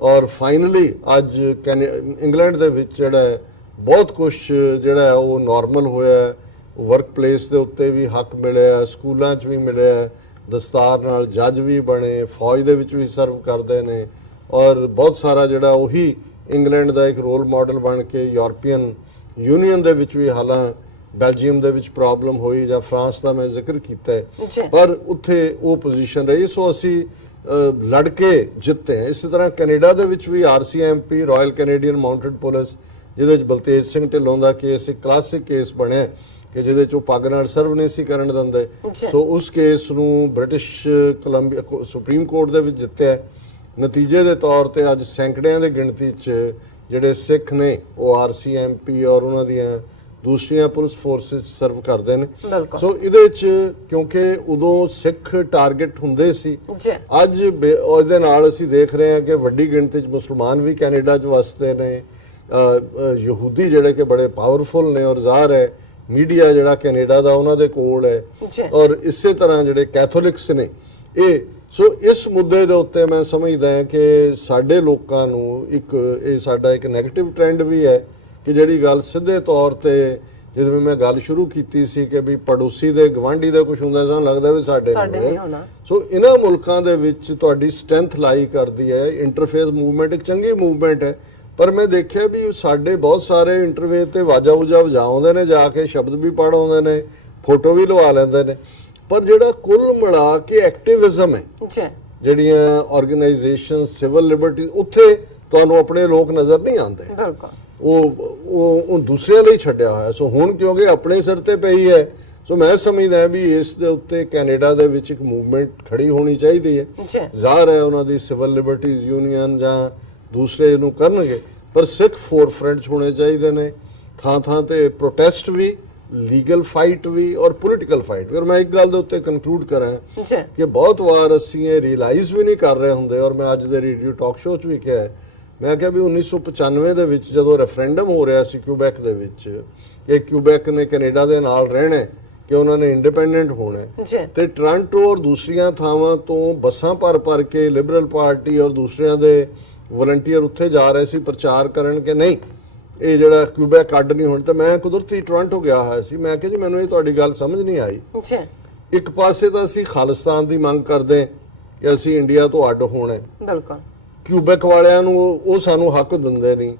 ਔਰ ਫਾਈਨਲੀ ਅੱਜ ਇੰਗਲੈਂਡ ਦੇ ਵਿੱਚ ਜਿਹੜਾ ਬਹੁਤ ਕੁਝ ਜਿਹੜਾ ਉਹ ਨਾਰਮਲ ਹੋਇਆ। ਵਰਕ ਪਲੇਸ ਦੇ ਉੱਤੇ ਵੀ ਹੱਕ ਮਿਲਿਆ, ਸਕੂਲਾਂ 'ਚ ਵੀ ਮਿਲਿਆ, ਦਸਤਾਰ ਨਾਲ ਜੱਜ ਵੀ ਬਣੇ, ਫੌਜ ਦੇ ਵਿੱਚ ਵੀ ਸਰਵ ਕਰਦੇ ਨੇ ਔਰ ਬਹੁਤ ਸਾਰਾ ਜਿਹੜਾ ਉਹੀ ਇੰਗਲੈਂਡ ਦਾ ਇੱਕ ਰੋਲ ਮਾਡਲ ਬਣ ਕੇ ਯੂਰਪੀਅਨ ਯੂਨੀਅਨ ਦੇ ਵਿੱਚ ਵੀ, ਹਾਲਾਂ ਬੈਲਜੀਅਮ ਦੇ ਵਿੱਚ ਪ੍ਰੋਬਲਮ ਹੋਈ ਜਾਂ ਫਰਾਂਸ ਦਾ ਮੈਂ ਜ਼ਿਕਰ ਕੀਤਾ ਹੈ, ਪਰ ਉੱਥੇ ਉਹ ਪੋਜੀਸ਼ਨ ਰਹੀ। ਸੋ ਅਸੀਂ ਲੜ ਕੇ ਜਿੱਤੇ ਹਾਂ। ਇਸੇ ਤਰ੍ਹਾਂ ਕੈਨੇਡਾ ਦੇ ਵਿੱਚ ਵੀ RCMP, royal Canadian mounted police, ਜਿਹਦੇ ਵਿੱਚ ਬਲਤੇਜ ਸਿੰਘ ਢਿੱਲੋਂ ਦਾ ਕੇਸ ਇੱਕ ਕਲਾਸਿਕ ਕੇਸ ਬਣਿਆ ਕਿ ਜਿਹਦੇ 'ਚ ਉਹ ਪੱਗ ਨਾਲ ਸਰਵ ਨਹੀਂ ਸੀ ਕਰਨ ਦਿੰਦੇ। ਸੋ ਉਸ ਕੇਸ ਨੂੰ ਬ੍ਰਿਟਿਸ਼ ਕੋਲੰਬੀਆ ਸੁਪਰੀਮ ਕੋਰਟ ਦੇ ਵਿੱਚ ਜਿੱਤਿਆ। ਨਤੀਜੇ ਦੇ ਤੌਰ ਤੇ ਅੱਜ ਸੈਂਕੜਿਆਂ ਦੇ ਗਿਣਤੀ 'ਚ ਜਿਹੜੇ ਸਿੱਖ ਨੇ ਉਹ RCMP ਔਰ ਉਹਨਾਂ ਦੀਆਂ ਦੂਸਰੀਆਂ ਪੁਲਿਸ ਫੋਰਸਿਸ ਸਰਵ ਕਰਦੇ ਨੇ। ਸੋ ਇਹਦੇ 'ਚ ਕਿਉਂਕਿ ਉਦੋਂ ਸਿੱਖ ਟਾਰਗੇਟ ਹੁੰਦੇ ਸੀ, ਅੱਜ ਉਹਦੇ ਨਾਲ ਅਸੀਂ ਦੇਖ ਰਹੇ ਹਾਂ ਕਿ ਵੱਡੀ ਗਿਣਤੀ 'ਚ ਮੁਸਲਮਾਨ ਵੀ ਕੈਨੇਡਾ 'ਚ ਵਸਦੇ ਨੇ, ਯਹੂਦੀ ਜਿਹੜੇ ਕਿ ਬੜੇ ਪਾਵਰਫੁਲ ਨੇ ਔਰ ਜ਼ਾਹਰ ਹੈ ਮੀਡੀਆ ਜਿਹੜਾ ਕੈਨੇਡਾ ਦਾ ਉਹਨਾਂ ਦੇ ਕੋਲ ਹੈ, ਔਰ ਇਸੇ ਤਰ੍ਹਾਂ ਜਿਹੜੇ ਕੈਥੋਲਿਕਸ ਨੇ ਇਹ। ਸੋ ਇਸ ਮੁੱਦੇ ਦੇ ਉੱਤੇ ਮੈਂ ਸਮਝਦਾ ਹਾਂ ਕਿ ਸਾਡੇ ਲੋਕਾਂ ਨੂੰ ਇੱਕ ਇਹ ਸਾਡਾ ਇੱਕ ਨੈਗੇਟਿਵ ਟ੍ਰੈਂਡ ਵੀ ਹੈ ਕਿ ਜਿਹੜੀ ਗੱਲ ਸਿੱਧੇ ਤੌਰ ਤੇ ਜਿਵੇਂ ਮੈਂ ਗੱਲ ਸ਼ੁਰੂ ਕੀਤੀ ਸੀ ਕਿ ਵੀ ਪੜੋਸੀ ਦੇ ਗਵਾਂਢੀ ਦੇ ਕੁਝ ਹੁੰਦਾ ਸਾਨੂੰ ਲੱਗਦਾ ਵੀ ਸਾਡੇ ਨਹੀਂ ਹੋਣਾ। ਸੋ ਇਹਨਾਂ ਮੁਲਕਾਂ ਦੇ ਵਿੱਚ ਤੁਹਾਡੀ ਸਟਰੈਂਥ ਲਾਈ ਕਰਦੀ ਹੈ। ਇੰਟਰਫੇਸ ਮੂਵਮੈਂਟ ਇੱਕ ਚੰਗੀ ਮੂਵਮੈਂਟ ਹੈ, ਪਰ ਮੈਂ ਦੇਖਿਆ ਵੀ ਸਾਡੇ ਬਹੁਤ ਸਾਰੇ ਇੰਟਰਫੇਸ ਤੇ ਵਾਜਾ ਵੂਜਾ ਵਜਾਉਂਦੇ ਨੇ, ਜਾ ਕੇ ਸ਼ਬਦ ਵੀ ਪੜ੍ਹ ਆਉਂਦੇ ਨੇ, ਫੋਟੋ ਵੀ ਲਵਾ ਲੈਂਦੇ ਨੇ, ਪਰ ਜਿਹੜਾ ਕੁੱਲ ਮਿਲਾ ਕੇ ਐਕਟਿਵਿਜ਼ਮ ਹੈ, ਜਿਹੜੀਆਂ ਆਰਗੇਨਾਈਜੇਸ਼ਨ, ਸਿਵਲ ਲਿਬਰਟੀ, ਉੱਥੇ ਤੁਹਾਨੂੰ ਆਪਣੇ ਲੋਕ ਨਜ਼ਰ ਨਹੀਂ ਆਉਂਦੇ। ਉਹ ਦੂਸਰਿਆਂ ਲਈ ਛੱਡਿਆ ਹੋਇਆ। ਸੋ ਹੁਣ ਕਿਉਂਕਿ ਆਪਣੇ ਸਿਰ ਤੇ ਪਈ ਹੈ, ਸੋ ਮੈਂ ਸਮਝਦਾ ਵੀ ਇਸ ਦੇ ਉੱਤੇ ਕੈਨੇਡਾ ਦੇ ਵਿੱਚ ਇੱਕ ਮੂਵਮੈਂਟ ਖੜੀ ਹੋਣੀ ਚਾਹੀਦੀ ਹੈ। ਜ਼ਾਹਰ ਹੈ ਉਹਨਾਂ ਦੀ ਸਿਵਲ ਲਿਬਰਟੀਜ਼ ਯੂਨੀਅਨ ਜਾਂ ਦੂਸਰੇ ਨੂੰ ਕਰਨਗੇ, ਪਰ ਸਿੱਖ ਫੋਰਫਰੰਟ 'ਚ ਹੋਣੇ ਚਾਹੀਦੇ ਨੇ। ਥਾਂ ਤੇ ਪ੍ਰੋਟੈਸਟ ਵੀ, ਲੀਗਲ ਫਾਈਟ ਵੀ ਔਰ ਪੋਲੀਟੀਕਲ ਫਾਈਟ। ਔਰ ਮੈਂ ਇੱਕ ਗੱਲ ਦੇ ਉੱਤੇ ਕਨਕਲੂਡ ਕਰਾਂ ਜੀ ਕਿ ਬਹੁਤ ਵਾਰ ਅਸੀਂ ਇਹ ਰਿਅਲਾਈਜ਼ ਵੀ ਨਹੀਂ ਕਰ ਰਹੇ ਹੁੰਦੇ, ਔਰ ਮੈਂ ਅੱਜ ਦੇ ਰੇਡੀਓ ਟਾਕ ਸ਼ੋਅ 'ਚ ਵੀ ਕਿਹਾ ਹੈ, ਮੈਂ ਕਿਹਾ ਵੀ 1995 ਦੇ ਵਿੱਚ ਜਦੋਂ ਰੈਫਰੈਂਡਮ ਹੋ ਰਿਹਾ ਸੀ ਕਿਊਬੈਕ ਦੇ ਵਿੱਚ ਕਿ ਕਿਊਬੈਕ ਨੇ ਕੈਨੇਡਾ ਦੇ ਨਾਲ ਰਹਿਣਾ ਹੈ, ਕਿ ਉਹਨਾਂ ਨੇ ਇੰਡੀਪੈਂਡੈਂਟ ਹੋਣਾ ਹੈ, ਜੀ ਤੇ ਟੋਰਾਂਟੋ ਔਰ ਦੂਸਰੀਆਂ ਥਾਵਾਂ ਤੋਂ ਬੱਸਾਂ ਭਰ ਕੇ ਲਿਬਰਲ ਪਾਰਟੀ ਔਰ ਦੂਸਰਿਆਂ ਦੇ ਵਲੰਟੀਅਰ ਉੱਥੇ ਜਾ ਰਹੇ ਸੀ ਪ੍ਰਚਾਰ ਕਰਨ ਕਿ ਨਹੀਂ ਇਹ ਜਿਹੜਾ ਕਿਊਬੈਕ ਅੱਡ ਨਹੀਂ ਹੋਣਾ। ਤੇ ਮੈਂ ਕੁਦਰਤੀ ਟੋਰਾਂਟੋ ਗਿਆ ਹੋਇਆ ਸੀ, ਮੈਂ ਕਿਹਾ ਜੀ ਮੈਨੂੰ ਇਹ ਤੁਹਾਡੀ ਗੱਲ ਸਮਝ ਨਹੀਂ ਆਈ। ਜੀ ਇੱਕ ਪਾਸੇ ਤਾਂ ਅਸੀਂ ਖਾਲਿਸਤਾਨ ਦੀ ਮੰਗ ਕਰਦੇ ਕਿ ਅਸੀਂ ਇੰਡੀਆ ਤੋਂ ਅੱਡ ਹੋਣਾ ਹੈ, ਬਿਲਕੁਲ ਕਿਊਬੈਕ ਵਾਲਿਆਂ ਨੂੰ ਉਹ ਸਾਨੂੰ ਹੱਕ ਦਿੰਦੇ ਨਹੀਂ,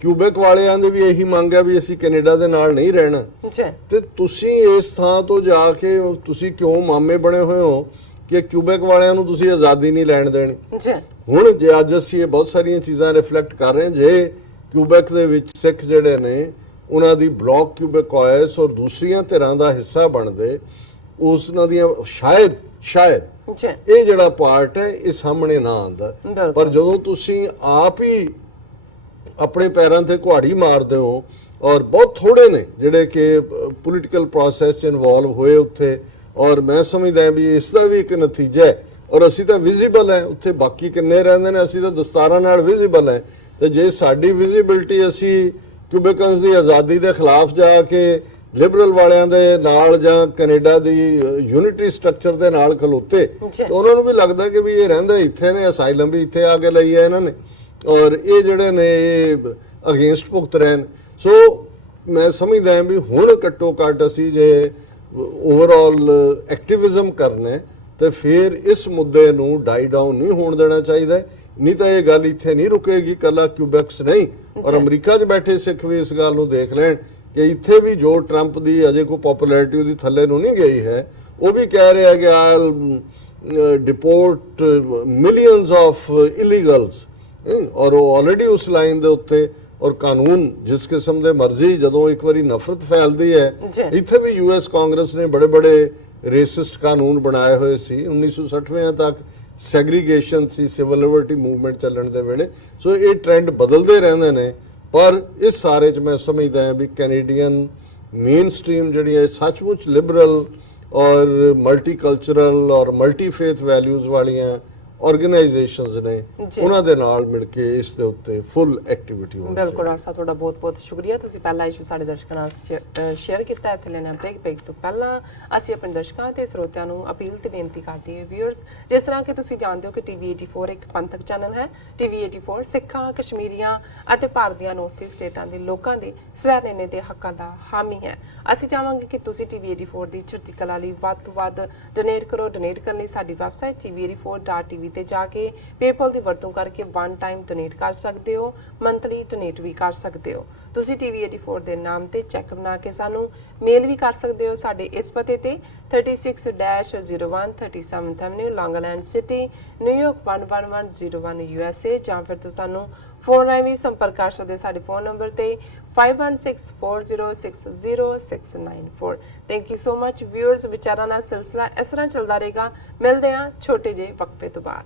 ਕਿਊਬੈਕ ਵਾਲਿਆਂ ਦੀ ਵੀ ਇਹੀ ਮੰਗ ਹੈ ਵੀ ਅਸੀਂ ਕੈਨੇਡਾ ਦੇ ਨਾਲ ਨਹੀਂ ਰਹਿਣਾ। ਜੀ ਤੇ ਤੁਸੀਂ ਇਸ ਥਾਂ ਤੋਂ ਜਾ ਕੇ ਤੁਸੀਂ ਕਿਉਂ ਮਾਮੇ ਬਣੇ ਹੋਏ ਹੋ ਕਿ ਕਿਊਬੈਕ ਵਾਲਿਆਂ ਨੂੰ ਤੁਸੀਂ ਆਜ਼ਾਦੀ ਨਹੀਂ ਲੈਣ ਦੇਣੀ। ਜੀ ਹੁਣ ਜੇ ਅੱਜ ਅਸੀਂ ਇਹ ਬਹੁਤ ਸਾਰੀਆਂ ਚੀਜ਼ਾਂ ਰਿਫਲੈਕਟ ਕਰ ਰਹੇ ਹਾਂ, ਜੇ ਕਿਊਬੈਕ ਦੇ ਵਿੱਚ ਸਿੱਖ ਜਿਹੜੇ ਨੇ ਉਹਨਾਂ ਦੀ ਬਲੌਕ ਕਿਊਬੈਕੋਇਸ ਔਰ ਦੂਸਰੀਆਂ ਧਿਰਾਂ ਦਾ ਹਿੱਸਾ ਬਣਦੇ, ਉਹਨਾਂ ਦੀਆਂ ਸ਼ਾਇਦ ਜੀ ਇਹ ਜਿਹੜਾ ਪਾਰਟ ਹੈ ਇਹ ਸਾਹਮਣੇ ਨਾ ਆਉਂਦਾ। ਬਿਲਕੁਲ। ਪਰ ਜਦੋਂ ਤੁਸੀਂ ਆਪ ਹੀ ਆਪਣੇ ਪੈਰਾਂ ਤੇ ਕੁਹਾੜੀ ਮਾਰਦੇ ਹੋ, ਔਰ ਬਹੁਤ ਥੋੜੇ ਨੇ ਜਿਹੜੇ ਕਿ ਪੋਲੀਟੀਕਲ ਪ੍ਰੋਸੈਸ 'ਚ ਇਨਵੋਲਵ ਹੋਏ ਉੱਥੇ, ਔਰ ਮੈਂ ਸਮਝਦਾ ਵੀ ਇਸ ਦਾ ਵੀ ਇੱਕ ਨਤੀਜਾ ਹੈ। ਔਰ ਅਸੀਂ ਤਾਂ ਵਿਜ਼ੀਬਲ ਹੈ ਉੱਥੇ, ਬਾਕੀ ਕਿੰਨੇ ਰਹਿੰਦੇ ਨੇ, ਅਸੀਂ ਤਾਂ ਦਸਤਾਰਾਂ ਨਾਲ ਵਿਜ਼ੀਬਲ ਹੈ। ਤੇ ਜੇ ਸਾਡੀ ਵਿਜ਼ੀਬਿਲਟੀ ਅਸੀਂ ਕਿਊਬੈਕਨਸ ਦੀ ਆਜ਼ਾਦੀ ਦੇ ਖਿਲਾਫ ਜਾ ਕੇ ਲਿਬਰਲ ਵਾਲਿਆਂ ਦੇ ਨਾਲ ਜਾਂ ਕੈਨੇਡਾ ਦੀ ਯੂਨਿਟੀ ਸਟਰਕਚਰ ਦੇ ਨਾਲ ਖਲੋਤੇ, ਤਾਂ ਉਹਨਾਂ ਨੂੰ ਵੀ ਲੱਗਦਾ ਕਿ ਵੀ ਇਹ ਰਹਿੰਦੇ ਇੱਥੇ ਨੇ, ਅਸਾਈਲਮ ਵੀ ਇੱਥੇ ਆ ਕੇ ਲਈ ਹੈ ਇਹਨਾਂ ਨੇ, ਔਰ ਇਹ ਜਿਹੜੇ ਨੇ ਇਹ ਅਗੇਂਸਟ ਭੁਗਤ ਰਹੇ ਨੇ। ਸੋ ਮੈਂ ਸਮਝਦਾ ਹਾਂ ਵੀ ਹੁਣ ਘੱਟੋ ਘੱਟ ਅਸੀਂ ਜੇ ਓਵਰਆਲ ਐਕਟਿਵਿਜ਼ਮ ਕਰਨਾ ਹੈ ਤੇ ਫਿਰ ਇਸ ਮੁੱਦੇ ਨੂੰ ਡਾਈ ਡਾਊਨ ਨਹੀਂ ਹੋਣ ਦੇਣਾ ਚਾਹੀਦਾ। ਨਹੀਂ ਤਾਂ ਇਹ ਗੱਲ ਇੱਥੇ ਨਹੀਂ ਰੁਕੇਗੀ, ਕੱਲਾ ਕਿਊਬੈਕਸ ਨਹੀਂ, ਔਰ ਅਮਰੀਕਾ 'ਚ ਬੈਠੇ ਸਿੱਖ ਵੀ ਇਸ ਗੱਲ ਨੂੰ ਦੇਖ ਲੈਣ ਕਿ ਇੱਥੇ ਵੀ ਜੋ ਟਰੰਪ ਦੀ ਅਜੇ ਕੋਈ ਪਪੂਲੈਰਿਟੀ ਉਹਦੀ ਥੱਲੇ ਨੂੰ ਨਹੀਂ ਗਈ ਹੈ, ਉਹ ਵੀ ਕਹਿ ਰਿਹਾ ਕਿ ਆਲ ਡਿਪੋਰਟ ਮਿਲੀਅਨਸ ਆਫ ਇਲੀਗਲਸ, ਔਰ ਉਹ ਆਲਰੇਡੀ ਉਸ ਲਾਈਨ ਦੇ ਉੱਤੇ। ਔਰ ਕਾਨੂੰਨ ਜਿਸ ਕਿਸਮ ਦੇ ਮਰਜ਼ੀ, ਜਦੋਂ ਇੱਕ ਵਾਰੀ ਨਫ਼ਰਤ ਫੈਲਦੀ ਹੈ, ਇੱਥੇ ਵੀ ਯੂਐਸ ਕਾਂਗਰਸ ਨੇ ਬੜੇ ਰੇਸਿਸਟ ਕਾਨੂੰਨ ਬਣਾਏ ਹੋਏ ਸੀ 1960ਵੇਂ ਤੱਕ, ਸੈਗਰੀਗੇਸ਼ਨ ਸੀ ਸਿਵਲ ਲਿਬਰਟੀ ਮੂਵਮੈਂਟ ਚੱਲਣ ਦੇ ਵੇਲੇ। ਸੋ ਇਹ ਟ੍ਰੈਂਡ ਬਦਲਦੇ ਰਹਿੰਦੇ ਨੇ, ਪਰ ਇਸ ਸਾਰੇ 'ਚ ਮੈਂ ਸਮਝਦਾ ਹਾਂ ਵੀ ਕੈਨੇਡੀਅਨ ਮੇਨ ਸਟ੍ਰੀਮ ਜਿਹੜੀ ਹੈ ਸੱਚਮੁੱਚ ਲਿਬਰਲ ਔਰ ਮਲਟੀਕਲਚਰਲ ਔਰ ਮਲਟੀ ਫੇਥ ਵੈਲਿਊਜ਼ ਵਾਲੀਆਂ ਆਰਗੇਨਾਈਜੇਸ਼ਨਸ ਨੇ, ਉਹਨਾਂ ਦੇ ਨਾਲ ਮਿਲ ਕੇ ਇਸ ਦੇ ਉੱਤੇ ਫੁੱਲ ਐਕਟੀਵਿਟੀ ਹੋਣੀ ਚਾਹੀਦੀ। ਬਿਲਕੁਲ ਰਾਸਾ, ਤੁਹਾਡਾ ਬਹੁਤ ਸ਼ੁਕਰੀਆ। ਤੁਸੀਂ ਪਹਿਲਾ ਇਸ਼ੂ ਸਾਡੇ ਦਰਸ਼ਕਾਂ ਨਾਲ ਸ਼ੇਅਰ ਕੀਤਾ। ਇੱਥੇ ਲੈਣਾ ਬ੍ਰੇਕ ਤੋਂ ਪਹਿਲਾਂ ਅਸੀਂ ਆਪਣੇ ਦਰਸ਼ਕਾਂ ਤੇ ਸਰੋਤਿਆਂ ਨੂੰ ਅਪੀਲ ਤੇ ਬੇਨਤੀ ਕਰਦੇ ਹਾਂ ਵਿਊਅਰਸ, ਜਿਸ ਤਰ੍ਹਾਂ ਕਿ ਤੁਸੀਂ ਜਾਣਦੇ ਹੋ ਕਿ ਟੀਵੀ 84 ਇੱਕ ਪੰਥਕ ਚੈਨਲ ਹੈ। ਟੀਵੀ 84 ਸਿੱਖਾਂ, ਕਸ਼ਮੀਰੀਆਂ ਅਤੇ ਭਾਰਤ ਦੀਆਂ ਨੌਰਥ ਸਟੇਟਾਂ ਦੇ ਲੋਕਾਂ ਦੇ ਸਵੈ-ਨਿਰਣੇ ਦੇ ਹੱਕਾਂ ਦਾ ਹਾਮੀ ਹੈ। ਅਸੀਂ ਚਾਹਾਂਗੇ ਕਿ ਤੁਸੀਂ ਟੀਵੀ 84 ਦੀ ਚੜ੍ਹਦੀ ਕਲਾ ਲਈ ਵੱਧ ਤੋਂ ਵੱਧ ਡੋਨੇਟ ਕਰੋ। ਡੋਨੇਟ ਕਰਨ ਲਈ ਸਾਡੀ ਵੈਬਸਾਈਟ tv84.tv ਤੇ ਜਾ ਕੇ ਪੇਪਲ ਦੀ ਵਰਤੋਂ ਕਰਕੇ ਵਨ ਟਾਈਮ ਡੋਨੇਟ ਕਰ ਸਕਦੇ ਹੋ, ਮੰਥਲੀ ਡੋਨੇਟ ਵੀ ਕਰ ਸਕਦੇ ਹੋ। ਤੁਸੀਂ ਟੀਵੀ 84 ਦੇ ਨਾਮ ਤੇ ਚੈੱਕ ਬਣਾ ਕੇ ਸਾਨੂੰ ਮੇਲ ਵੀ ਕਰ ਸਕਦੇ ਹੋ ਸਾਡੇ ਇਸ ਪਤੇ ਤੇ 36-01 37th Avenue, Long Island City, New York 11101 USA, ਜਾਂ ਫਿਰ ਤੁਸੀਂ ਸਾਨੂੰ ਫੋਨ ਰਾਹੀਂ ਵੀ ਸੰਪਰਕ ਕਰ ਸਕਦੇ ਹੋ ਸਾਡੇ ਫੋਨ ਨੰਬਰ ਤੇ 5164060694। Thank you so much viewers. ਵਿਚਾਰਾਂ ਦਾ ਸਿਲਸਿਲਾ ਇਸ ਤਰ੍ਹਾਂ ਚੱਲਦਾ ਰਹੇਗਾ। ਮਿਲਦੇ ਹਾਂ ਛੋਟੇ ਜਿਹੇ ਵਕਫੇ ਤੋਂ ਬਾਅਦ।